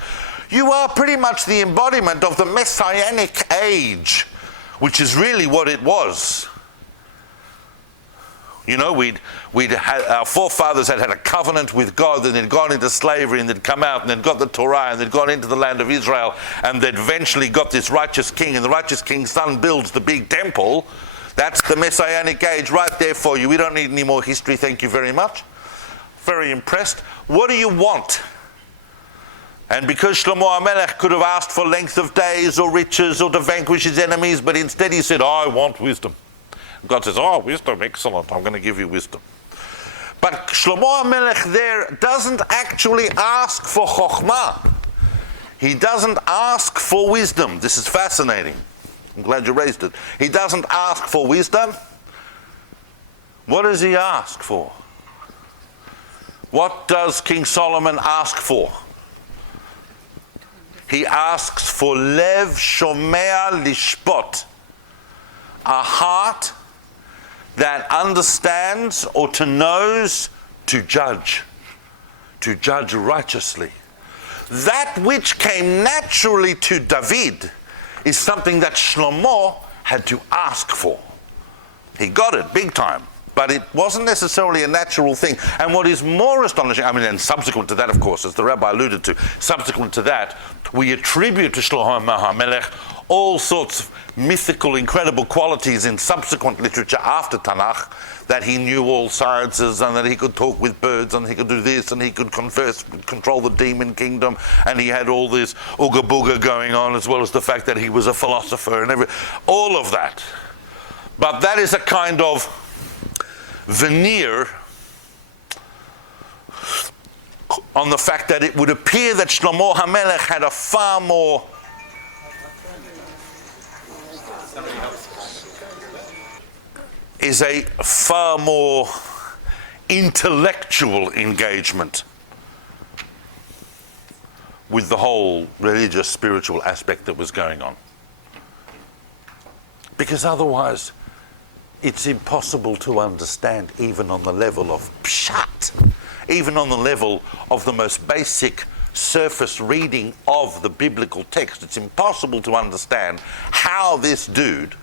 You are pretty much the embodiment of the messianic age, which is really what it was. We'd had, our forefathers had a covenant with God, and they'd gone into slavery, and they'd come out, and they'd got the Torah, and they'd gone into the land of Israel, and they'd eventually got this righteous king, and the righteous king's son builds the big temple. That's the messianic age right there for you. We don't need any more history, thank you very much. Very impressed. What do you want? And because Shlomo HaMelech could have asked for length of days or riches or to vanquish his enemies, but instead he said, I want wisdom. God says, wisdom, excellent, I'm going to give you wisdom. But Shlomo HaMelech there doesn't actually ask for chokhmah. He doesn't ask for wisdom. This is fascinating. I'm glad you raised it. He doesn't ask for wisdom. What does he ask for? What does King Solomon ask for? He asks for lev shomea lishpot, a heart that understands or to knows to judge righteously. That which came naturally to David is something that Shlomo had to ask for. He got it big time, but it wasn't necessarily a natural thing. And what is more astonishing, and subsequent to that, of course, as the rabbi alluded to, subsequent to that, we attribute to Shlomo HaMelech all sorts of mythical, incredible qualities in subsequent literature after Tanakh, that he knew all sciences and that he could talk with birds and he could do this and he could control the demon kingdom, and he had all this ooga booga going on, as well as the fact that he was a philosopher and all of that. But that is a kind of veneer on the fact that it would appear that Shlomo HaMelech had a far more intellectual engagement with the whole religious, spiritual aspect that was going on. Because otherwise, it's impossible to understand even on the level of pshat, even on the level of the most basic surface reading of the biblical text. It's impossible to understand how this dude,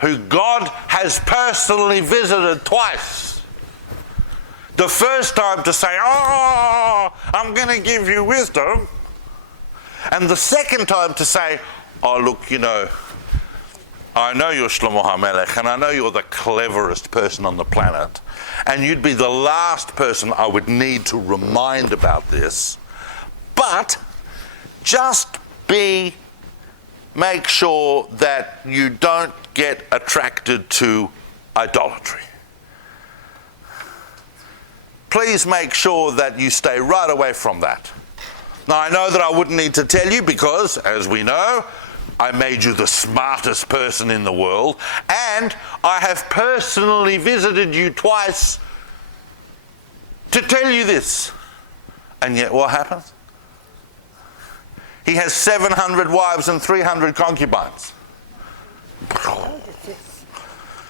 who God has personally visited twice, the first time to say, oh, I'm going to give you wisdom, and the second time to say, oh, look, you know, I know you're Shlomo HaMelech, and I know you're the cleverest person on the planet, and you'd be the last person I would need to remind about this, but just make sure that you don't get attracted to idolatry. Please make sure that you stay right away from that. Now, I know that I wouldn't need to tell you because, as we know, I made you the smartest person in the world, and I have personally visited you twice to tell you this. And yet what happens? He has 700 wives and 300 concubines.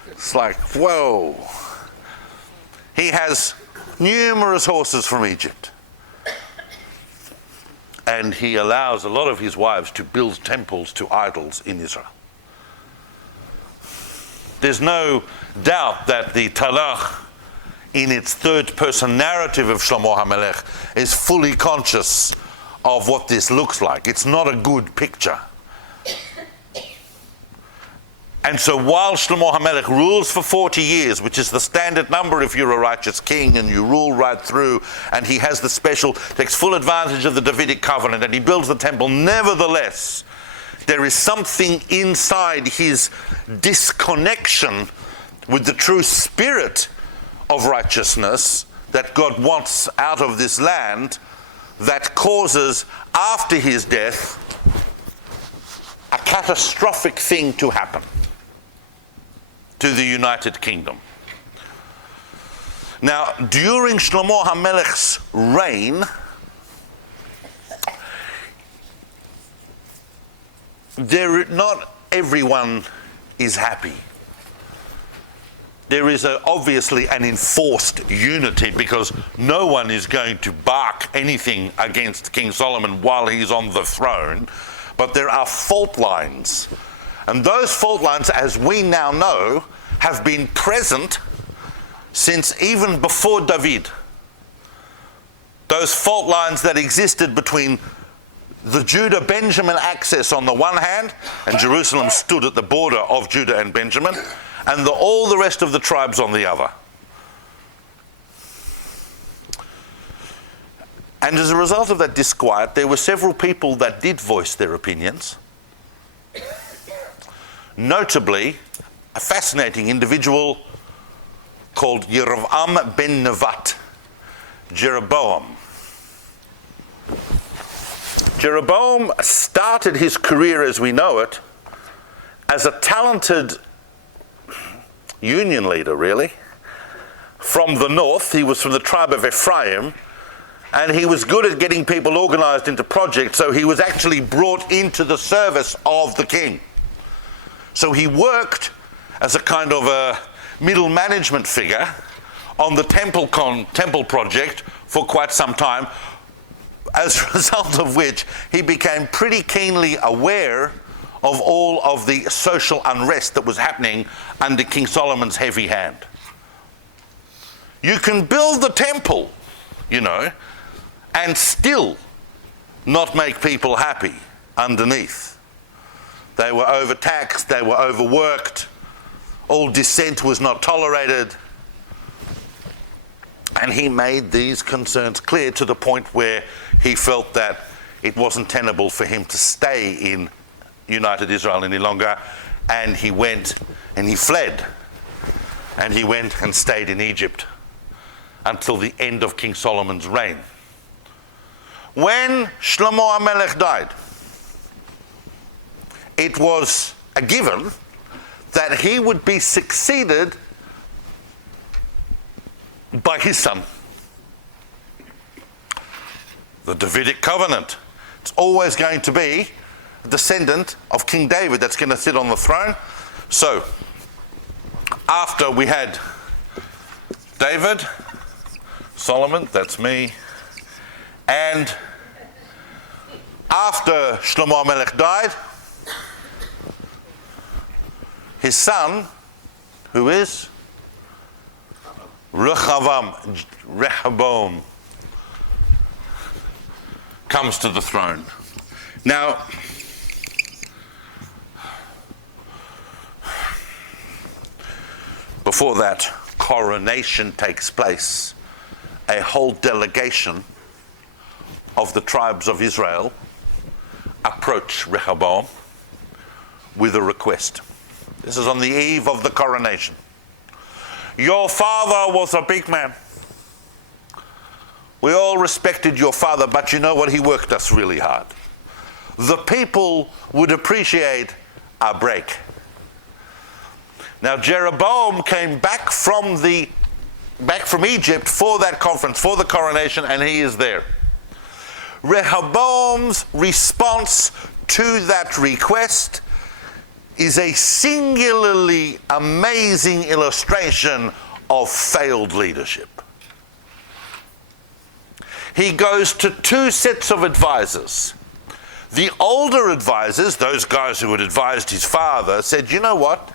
It's like, whoa. He has numerous horses from Egypt. And he allows a lot of his wives to build temples to idols in Israel. There's no doubt that the Tanakh, in its third-person narrative of Shlomo HaMelech, is fully conscious of what this looks like. It's not a good picture. And so while Shlomo HaMelech rules for 40 years, which is the standard number if you're a righteous king and you rule right through, and he has the special, takes full advantage of the Davidic covenant, and he builds the temple, nevertheless, there is something inside his disconnection with the true spirit of righteousness that God wants out of this land that causes, after his death, a catastrophic thing to happen to the United Kingdom. Now, during Shlomo HaMelech's reign, not everyone is happy. There is obviously an enforced unity because no one is going to bark anything against King Solomon while he's on the throne, but there are fault lines. And those fault lines, as we now know, have been present since even before David. Those fault lines that existed between the Judah-Benjamin axis on the one hand, and Jerusalem stood at the border of Judah and Benjamin, and all the rest of the tribes on the other. And as a result of that disquiet, there were several people that did voice their opinions. Notably, a fascinating individual called Yerovam ben Nevat, Jeroboam. Jeroboam started his career as we know it as a talented union leader, really. From the north, he was from the tribe of Ephraim, and he was good at getting people organized into projects, so he was actually brought into the service of the king. So he worked as a kind of a middle management figure on the temple project for quite some time, as a result of which he became pretty keenly aware of all of the social unrest that was happening under King Solomon's heavy hand. You can build the temple, you know, and still not make people happy underneath. They were overtaxed, they were overworked, all dissent was not tolerated. And he made these concerns clear to the point where he felt that it wasn't tenable for him to stay in United Israel any longer, and he went and he fled. And he went and stayed in Egypt until the end of King Solomon's reign. When Shlomo HaMelech died, it was a given that he would be succeeded by his son. The Davidic covenant. It's always going to be a descendant of King David that's going to sit on the throne. So, after we had David, Solomon, that's me, and after Shlomo HaMelech died, his son, who is Rehoboam, comes to the throne. Now, before that coronation takes place, a whole delegation of the tribes of Israel approach Rehoboam with a request. This is on the eve of the coronation. Your father was a big man. We all respected your father, but you know what? He worked us really hard. The people would appreciate a break. Now, Jeroboam came back from Egypt for that conference, for the coronation, and he is there. Rehoboam's response to that request is a singularly amazing illustration of failed leadership. He goes to two sets of advisors. The older advisors, those guys who had advised his father, said, you know what?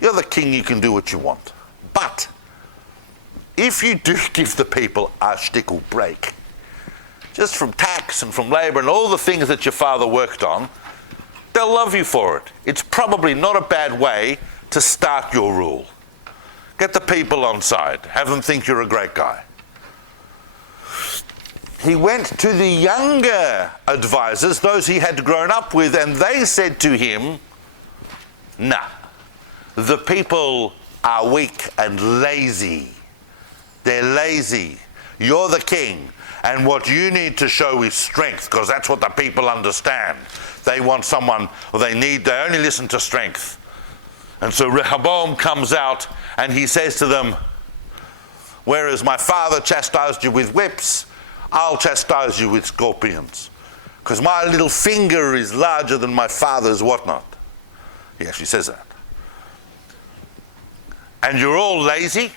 You're the king, you can do what you want. But if you do give the people a shtickle break, just from tax and from labor and all the things that your father worked on, they'll love you for it. It's probably not a bad way to start your rule. Get the people on side. Have them think you're a great guy. He went to the younger advisors, those he had grown up with, and they said to him, nah, the people are weak and lazy. They're lazy. You're the king. And what you need to show is strength, because that's what the people understand. They want someone, or they only listen to strength. And so Rehoboam comes out and he says to them, whereas my father chastised you with whips, I'll chastise you with scorpions. Because my little finger is larger than my father's whatnot. He actually says that. And you're all lazy.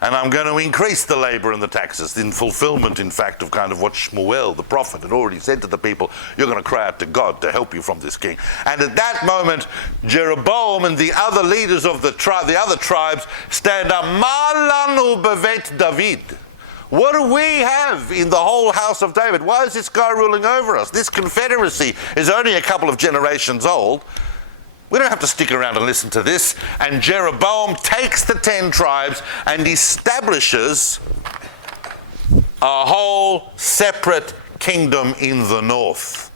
And I'm going to increase the labor and the taxes, in fulfillment, in fact, of kind of what Shmuel, the prophet, had already said to the people. You're going to cry out to God to help you from this king. And at that moment, Jeroboam and the other leaders of the other tribes stand up. Malanu bevet David. What do we have in the whole house of David? Why is this guy ruling over us? This confederacy is only a couple of generations old. We don't have to stick around and listen to this. And Jeroboam takes the 10 tribes and establishes a whole separate kingdom in the north,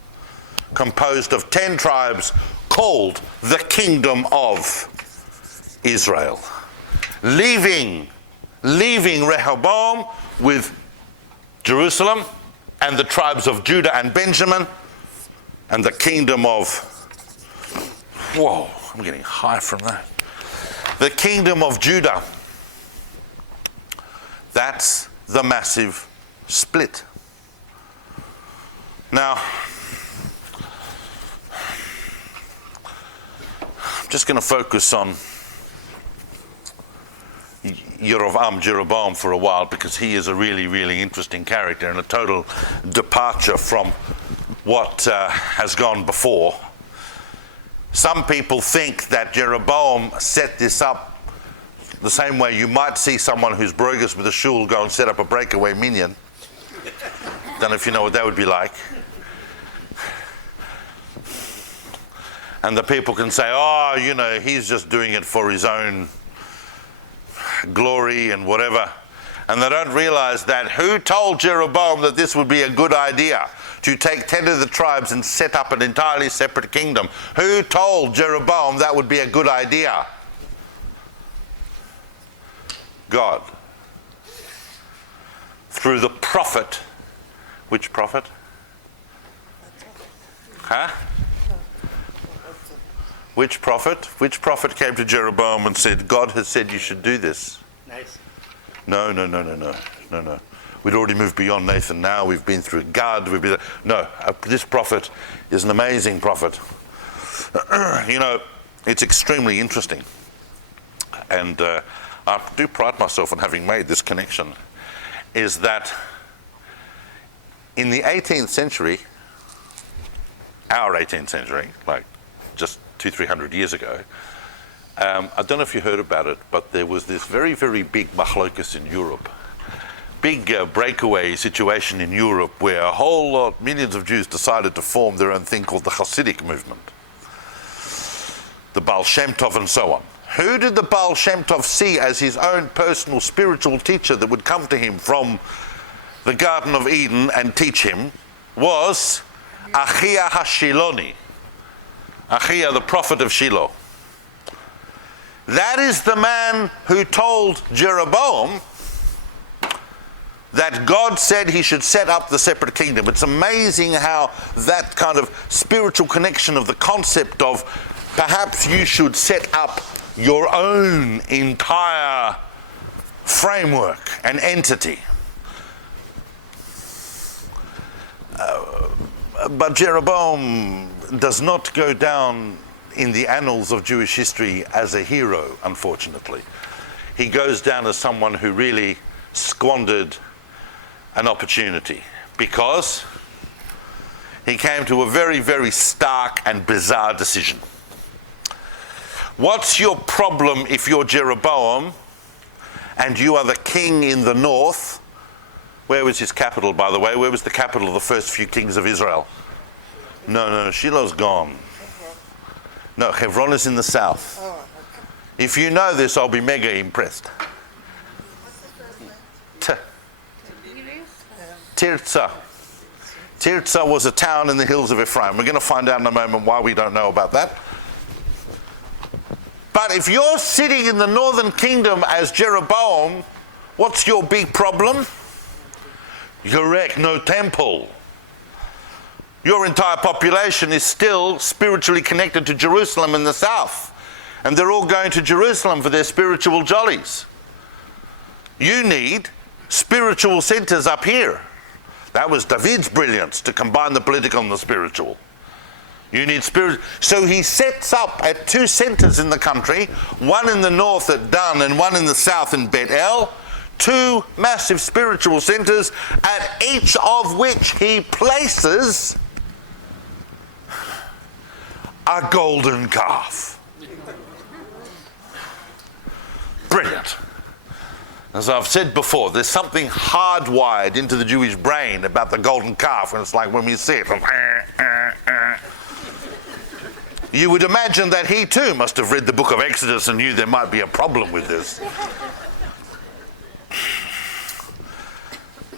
composed of 10 tribes called the Kingdom of Israel. Leaving Rehoboam with Jerusalem and the tribes of Judah and Benjamin and the kingdom of... Whoa, I'm getting high from that. The kingdom of Judah. That's the massive split. Now, I'm just going to focus on Jeroboam for a while, because he is a really, really interesting character and a total departure from what has gone before. Some people think that Jeroboam set this up the same way you might see someone who's brogus with a shul go and set up a breakaway minyan. Don't know if you know what that would be like. And the people can say, oh, you know, he's just doing it for his own glory and whatever. And they don't realize that who told Jeroboam that this would be a good idea? To take 10 of the tribes and set up an entirely separate kingdom. Who told Jeroboam that would be a good idea? God through the prophet. Which prophet? Huh? Which prophet? Which prophet came to Jeroboam and said, God has said you should do this? Nice. No. We'd already moved beyond Nathan now. We've been through Gad. This prophet is an amazing prophet. It's extremely interesting. And I do pride myself on having made this connection, is that in the 18th century, our 18th century, like just 200-300 years ago, I don't know if you heard about it, but there was this very, very big machlokas in Europe. Big breakaway situation in Europe where a whole lot, millions of Jews decided to form their own thing called the Hasidic movement. The Baal Shem Tov and so on. Who did the Baal Shem Tov see as his own personal spiritual teacher that would come to him from the Garden of Eden and teach him? Was Achia HaShiloni. Achia, the prophet of Shiloh. That is the man who told Jeroboam that God said he should set up the separate kingdom. It's amazing how that kind of spiritual connection of the concept of perhaps you should set up your own entire framework and entity. But Jeroboam does not go down in the annals of Jewish history as a hero, unfortunately. He goes down as someone who really squandered an opportunity because he came to a very, very stark and bizarre decision. What's your problem if you're Jeroboam and you are the king in the north? Where was his capital, by the way? Where was the capital of the first few kings of Israel? No, Shiloh's gone. No, Hebron is in the south. If you know this, I'll be mega impressed. Tirzah. Tirzah was a town in the hills of Ephraim. We're going to find out in a moment why we don't know about that. But if you're sitting in the northern kingdom as Jeroboam, what's your big problem? Correct, no temple. Your entire population is still spiritually connected to Jerusalem in the south. And they're all going to Jerusalem for their spiritual jollies. You need spiritual centers up here. That was David's brilliance, to combine the political and the spiritual. You need spirit. So he sets up at two centers in the country, one in the north at Dan and one in the south in Bet El, two massive spiritual centers, at each of which he places a golden calf. Brilliant. As I've said before, there's something hardwired into the Jewish brain about the golden calf, and it's like when we see it, you would imagine that he too must have read the book of Exodus and knew there might be a problem with this.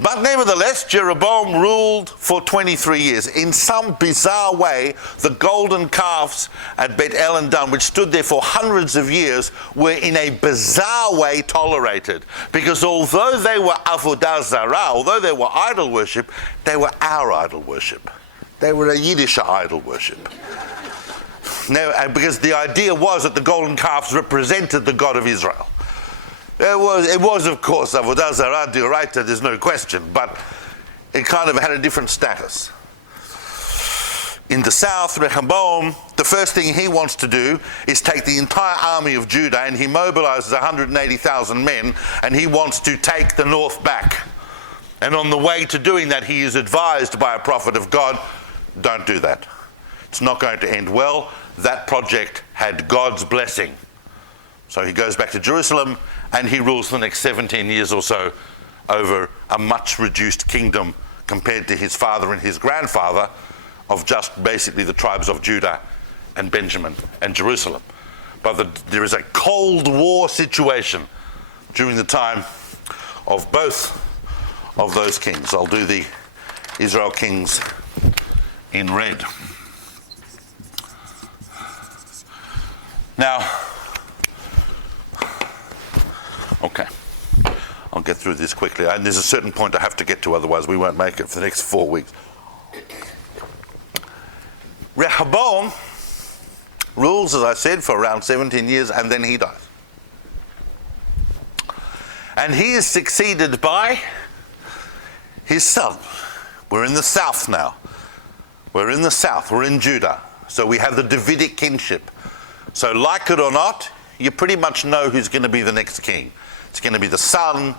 But nevertheless, Jeroboam ruled for 23 years. In some bizarre way, the golden calves at Bet El and Dan, which stood there for hundreds of years, were in a bizarre way tolerated. Because although they were avodah zarah, although they were idol worship, they were our idol worship. They were a Yiddish idol worship. Now, because the idea was that the golden calves represented the God of Israel. It was of course avodah zarah d'oraita, there's no question, but it kind of had a different status. In the south, Rehoboam, the first thing he wants to do is take the entire army of Judah, and he mobilizes 180,000 men, and he wants to take the north back. And on the way to doing that, he is advised by a prophet of God, don't do that. It's not going to end well. That project had God's blessing. So he goes back to Jerusalem, and he rules the next 17 years or so over a much reduced kingdom compared to his father and his grandfather of just basically the tribes of Judah and Benjamin and Jerusalem. But there is a Cold War situation during the time of both of those kings. I'll do the Israel kings in red. Now, okay. through this quickly. And there's a certain point I have to get to, otherwise we won't make it for the next 4 weeks. Rehoboam rules, as I said, for around 17 years, and then he dies. And he is succeeded by his son. We're in the south now. We're in the south. We're in Judah. So we have the Davidic kingship. So like it or not, you pretty much know who's going to be the next king. It's going to be the son,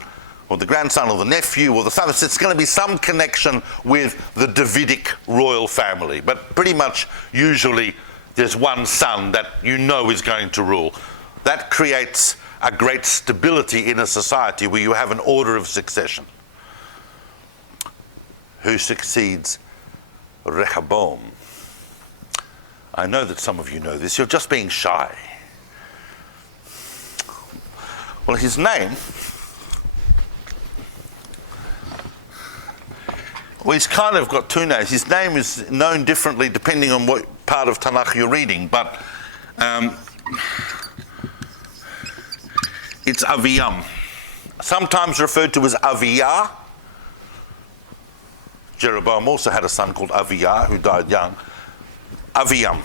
or the grandson, or the nephew, or the son. It's going to be some connection with the Davidic royal family. But pretty much, usually, there's one son that you know is going to rule. That creates a great stability in a society where you have an order of succession. Who succeeds Rehoboam? I know that some of you know this. You're just being shy. Well, his name, well, he's kind of got two names. His name is known differently depending on what part of Tanakh you're reading, but it's Aviam. Sometimes referred to as Aviyah. Jeroboam also had a son called Aviyah who died young. Aviam,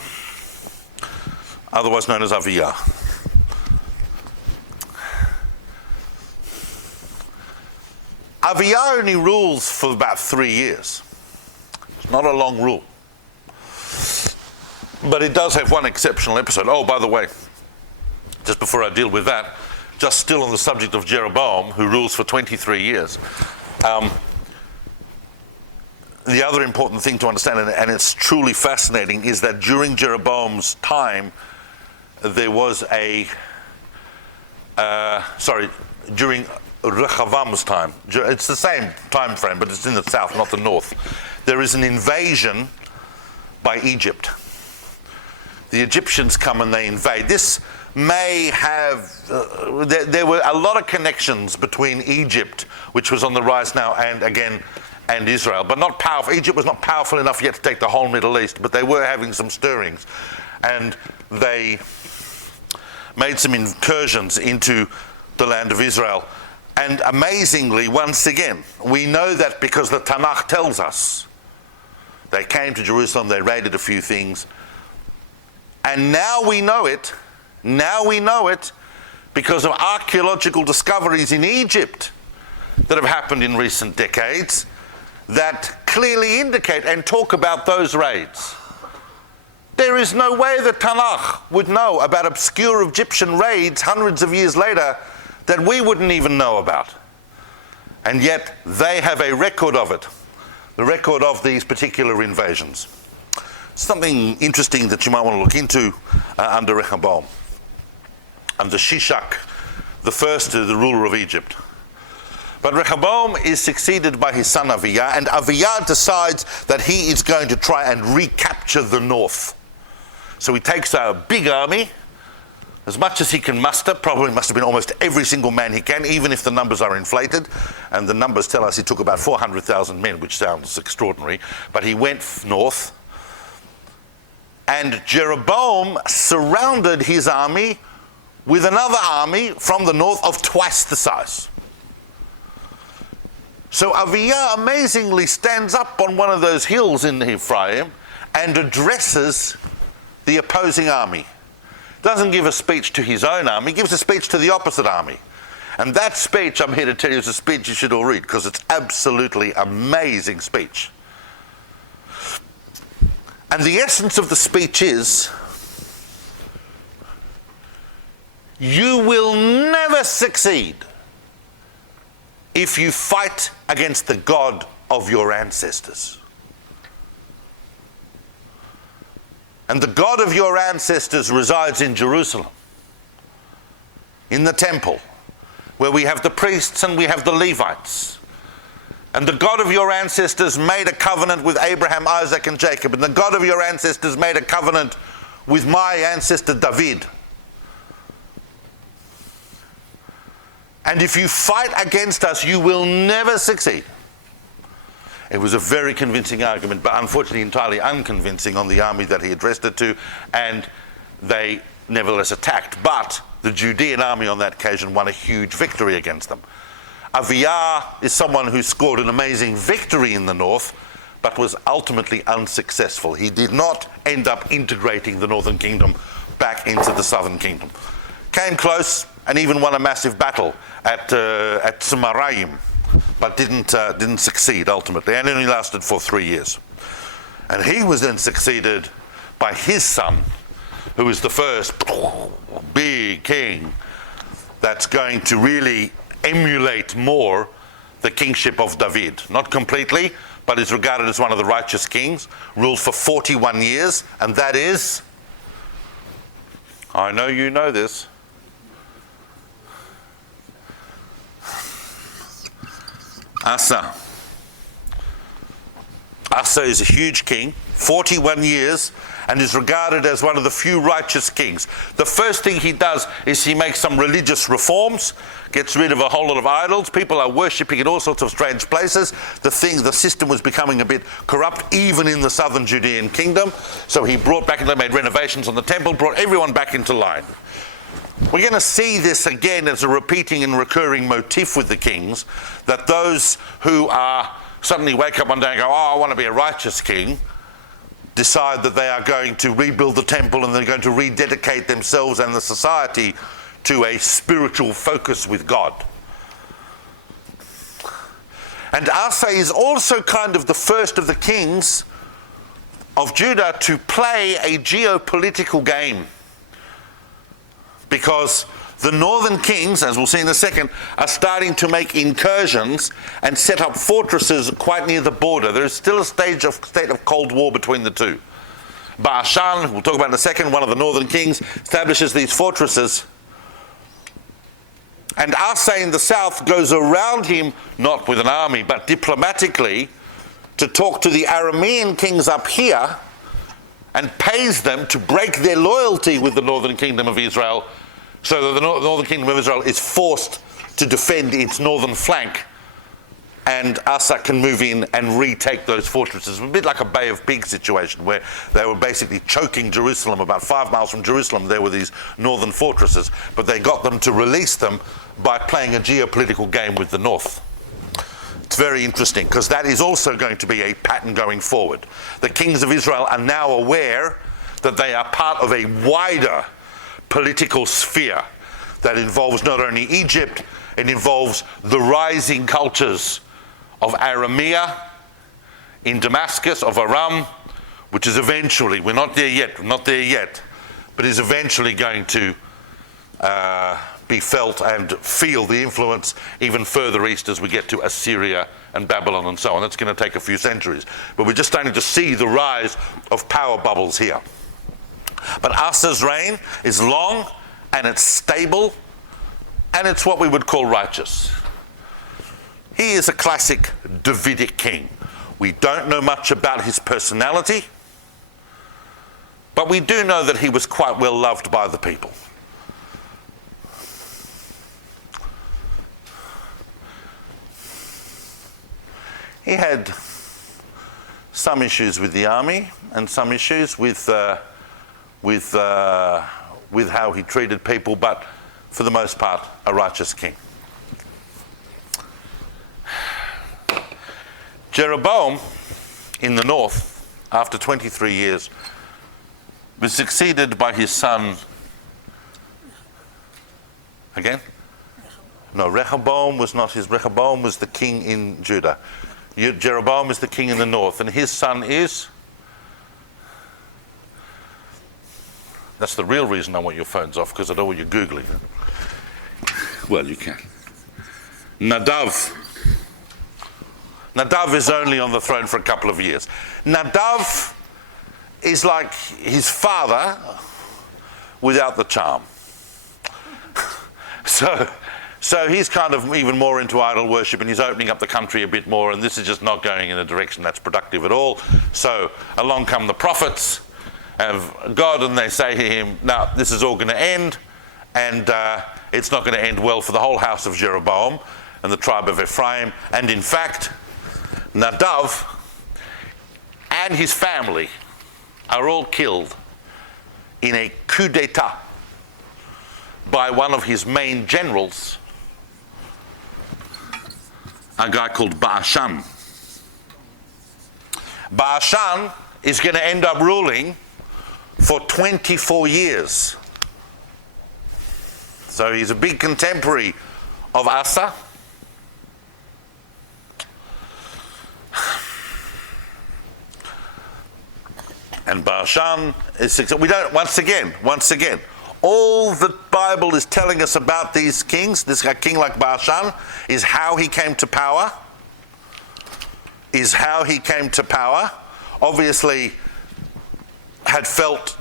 otherwise known as Aviyah. Aviyah only rules for about 3 years. It's not a long rule. But it does have one exceptional episode. Oh, by the way, just before I deal with that, just still on the subject of Jeroboam, who rules for 23 years. The other important thing to understand, and it's truly fascinating, is that during Jeroboam's time, there was during Rehovam's time, it's the same time frame, but it's in the south, not the north. There is an invasion by Egypt. The Egyptians come and they invade. This may have, there were a lot of connections between Egypt, which was on the rise now, and Israel, but not powerful. Egypt was not powerful enough yet to take the whole Middle East, but they were having some stirrings. And they made some incursions into the land of Israel. And amazingly, once again, we know that because the Tanakh tells us. They came to Jerusalem, they raided a few things. And now we know it because of archaeological discoveries in Egypt that have happened in recent decades that clearly indicate and talk about those raids. There is no way the Tanakh would know about obscure Egyptian raids hundreds of years later that we wouldn't even know about. And yet they have a record of it, the record of these particular invasions. Something interesting that you might want to look into under Rehoboam. Under Shishak, the first, the ruler of Egypt. But Rehoboam is succeeded by his son Aviyah, and Aviyah decides that he is going to try and recapture the north. So he takes a big army, as much as he can muster, probably must have been almost every single man he can, even if the numbers are inflated. And the numbers tell us he took about 400,000 men, which sounds extraordinary. But he went north, and Jeroboam surrounded his army with another army from the north of twice the size. So Aviyah amazingly stands up on one of those hills in Ephraim and addresses the opposing army. Doesn't give a speech to his own army, gives a speech to the opposite army. And that speech, I'm here to tell you, is a speech you should all read because it's absolutely amazing speech. And the essence of the speech is, you will never succeed if you fight against the God of your ancestors. And the God of your ancestors resides in Jerusalem, in the temple, where we have the priests and we have the Levites. And the God of your ancestors made a covenant with Abraham, Isaac, and Jacob. And the God of your ancestors made a covenant with my ancestor David. And if you fight against us, you will never succeed. It was a very convincing argument, but unfortunately entirely unconvincing on the army that he addressed it to, and they nevertheless attacked. But the Judean army on that occasion won a huge victory against them. Aviah is someone who scored an amazing victory in the north, but was ultimately unsuccessful. He did not end up integrating the northern kingdom back into the southern kingdom. Came close and even won a massive battle at Samaraim, but didn't succeed ultimately, and only lasted for 3 years. And he was then succeeded by his son, who is the first big king that's going to really emulate more the kingship of David. Not completely, but is regarded as one of the righteous kings, ruled for 41 years, and that is, I know you know this, Asa. Asa is a huge king, 41 years, and is regarded as one of the few righteous kings. The first thing he does is he makes some religious reforms, gets rid of a whole lot of idols. People are worshipping in all sorts of strange places. The system was becoming a bit corrupt, even in the southern Judean kingdom. So he made renovations on the temple, brought everyone back into line. We're going to see this again as a repeating and recurring motif with the kings, that those who are suddenly wake up one day and go, I want to be a righteous king, decide that they are going to rebuild the temple and they're going to rededicate themselves and the society to a spiritual focus with God. And Asa is also kind of the first of the kings of Judah to play a geopolitical game, because the northern kings, as we'll see in a second, are starting to make incursions and set up fortresses quite near the border. There is still a state of Cold War between the two. Ba'ashan, we'll talk about in a second, one of the northern kings, establishes these fortresses. And Asa in the south goes around him, not with an army, but diplomatically, to talk to the Aramean kings up here, and pays them to break their loyalty with the northern kingdom of Israel, so that the northern kingdom of Israel is forced to defend its northern flank, and Asa can move in and retake those fortresses. A bit like a Bay of Pigs situation, where they were basically choking Jerusalem. About 5 miles from Jerusalem there were these northern fortresses, but they got them to release them by playing a geopolitical game with the north. It's very interesting, because that is also going to be a pattern going forward. The kings of Israel are now aware that they are part of a wider political sphere that involves not only Egypt, it involves the rising cultures of Aramea in Damascus, of Aram, which is eventually, we're not there yet, but is eventually going to be felt and feel the influence even further east as we get to Assyria and Babylon and so on. That's going to take a few centuries. But we're just starting to see the rise of power bubbles here. But Asa's reign is long, and it's stable, and it's what we would call righteous. He is a classic Davidic king. We don't know much about his personality, but we do know that he was quite well loved by the people. He had some issues with the army and some issues with how he treated people, but for the most part, a righteous king. Jeroboam in the north, after 23 years, was succeeded by his son. Again? No, Rehoboam was not his. Rehoboam was the king in Judah. Jeroboam is the king in the north, and his son is. That's the real reason I want your phones off, because I don't want you Googling. Well, you can. Nadav. Nadav is only on the throne for a couple of years. Nadav is like his father without the charm. So he's kind of even more into idol worship, and he's opening up the country a bit more, and this is just not going in a direction that's productive at all. So along come the prophets of God, and they say to him, now this is all going to end, and it's not going to end well for the whole house of Jeroboam and the tribe of Ephraim. And in fact, Nadav and his family are all killed in a coup d'etat by one of his main generals, a guy called Ba'ashan. Ba'ashan is going to end up ruling for 24 years. So he's a big contemporary of Asa. And Ba'ashan is, we don't, once again, all the Bible is telling us about these kings, this king like Ba'ashan, is how he came to power. Obviously, had felt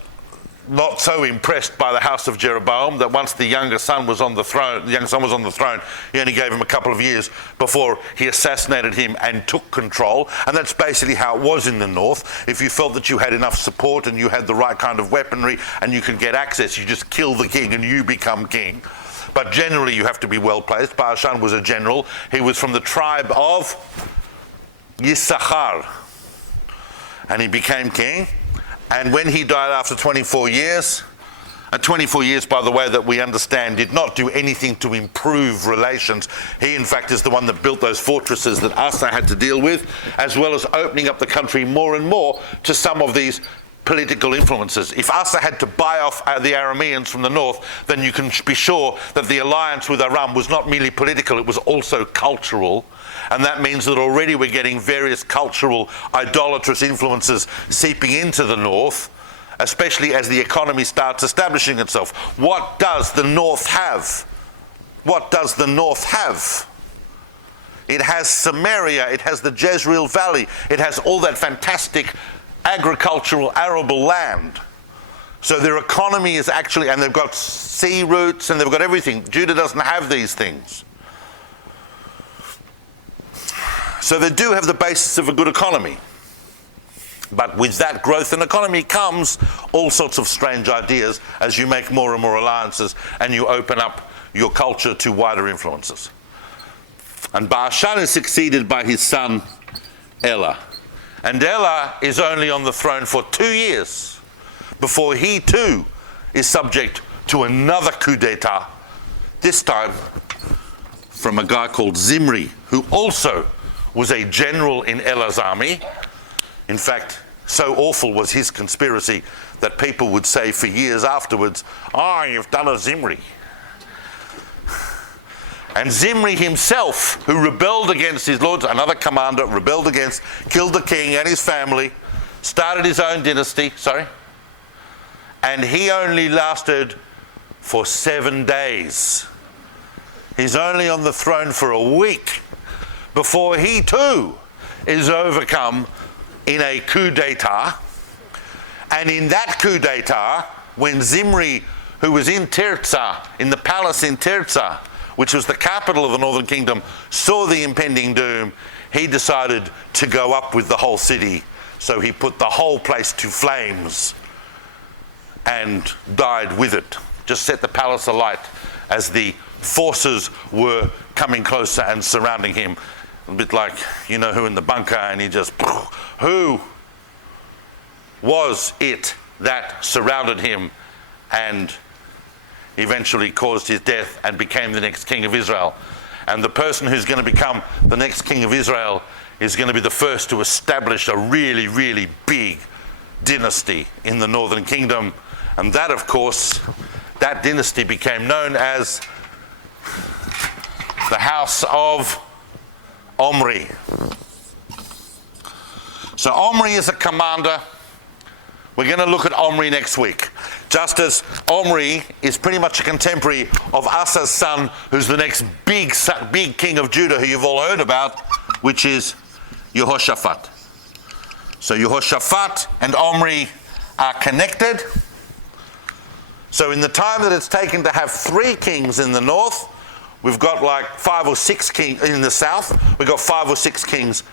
not so impressed by the house of Jeroboam that once the younger son was on the throne, he only gave him a couple of years before he assassinated him and took control. And that's basically how it was in the north. If you felt that you had enough support and you had the right kind of weaponry and you could get access, you just kill the king and you become king. But generally you have to be well placed. Ba'ashan was a general. He was from the tribe of Yisachar. And he became king. And when he died after 24 years, 24 years, by the way, that we understand did not do anything to improve relations. He, in fact, is the one that built those fortresses that Asa had to deal with, as well as opening up the country more and more to some of these political influences. If Asa had to buy off the Arameans from the north, then you can be sure that the alliance with Aram was not merely political, it was also cultural. And that means that already we're getting various cultural idolatrous influences seeping into the north, especially as the economy starts establishing itself. What does the north have? It has Samaria, it has the Jezreel Valley, it has all that fantastic agricultural arable land. So their economy is actually, and they've got sea routes and they've got everything. Judah doesn't have these things. So they do have the basis of a good economy. But with that growth in economy comes all sorts of strange ideas as you make more and more alliances and you open up your culture to wider influences. And Ba'ashan is succeeded by his son Elah. And Elah is only on the throne for 2 years before he too is subject to another coup d'etat, this time from a guy called Zimri, who also was a general in Elah's army. In fact, so awful was his conspiracy that people would say for years afterwards, you've done a Zimri. And Zimri himself, who rebelled against his lord, another commander, killed the king and his family, started his own dynasty, and he only lasted for 7 days. He's only on the throne for a week before he too is overcome in a coup d'etat. And in that coup d'etat, when Zimri, who was in Tirzah, in the palace in Tirzah, which was the capital of the northern kingdom, saw the impending doom, he decided to go up with the whole city. So he put the whole place to flames and died with it. Just set the palace alight as the forces were coming closer and surrounding him. A bit like, you know who in the bunker, and he just, who was it that surrounded him and eventually caused his death and became the next king of Israel? And the person who's going to become the next king of Israel is going to be the first to establish a really, really big dynasty in the northern kingdom. And that, of course, that dynasty became known as the house of Omri. So Omri is a commander. We're going to look at Omri next week. Just as Omri is pretty much a contemporary of Asa's son, who's the next big king of Judah, who you've all heard about, which is Jehoshaphat. So Jehoshaphat and Omri are connected. So in the time that it's taken to have 3 kings in the north, we've got like 5 or 6 kings in the south. We've got 5 or 6 kings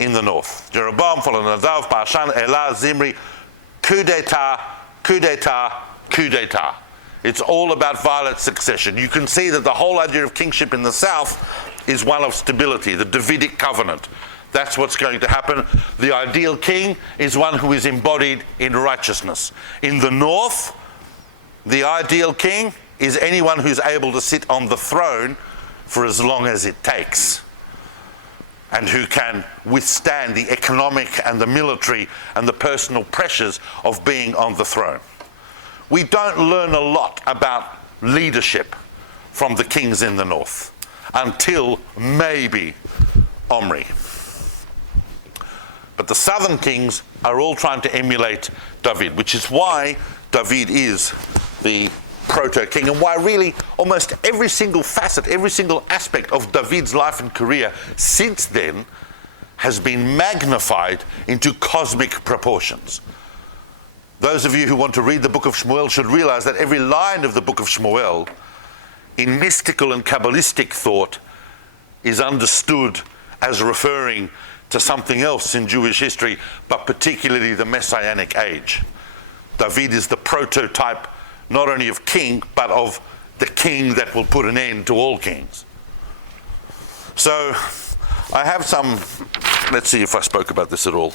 in the north. Jeroboam, followed Nadav, Ba'ashan, Elah, Zimri, coup d'etat, coup d'etat, coup d'etat. It's all about violent succession. You can see that the whole idea of kingship in the south is one of stability, the Davidic covenant. That's what's going to happen. The ideal king is one who is embodied in righteousness. In the north, the ideal king is anyone who's able to sit on the throne for as long as it takes. and who can withstand the economic and the military and the personal pressures of being on the throne. We don't learn a lot about leadership from the kings in the north until maybe Omri. But the southern kings are all trying to emulate David, which is why David is the proto-king, and why really almost every single facet, every single aspect of David's life and career since then has been magnified into cosmic proportions. Those of you who want to read the book of Shmuel should realize that every line of the book of Shmuel in mystical and Kabbalistic thought is understood as referring to something else in Jewish history, but particularly the Messianic age. David is the prototype not only of king, but of the king that will put an end to all kings. So I have some, let's see if I spoke about this at all.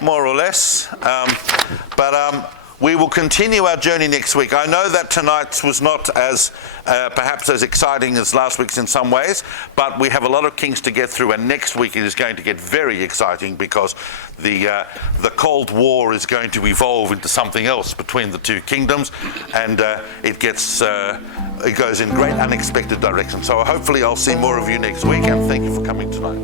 More or less. But we will continue our journey next week. I know that tonight's was not as perhaps as exciting as last week's in some ways, but we have a lot of kings to get through, and next week it is going to get very exciting because the Cold War is going to evolve into something else between the two kingdoms, and it goes in great unexpected directions. So hopefully I'll see more of you next week, and thank you for coming tonight.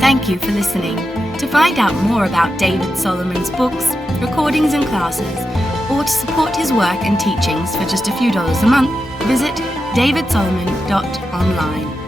Thank you for listening. To find out more about David Solomon's books, recordings and classes, or to support his work and teachings for just a few dollars a month, visit davidsolomon.online.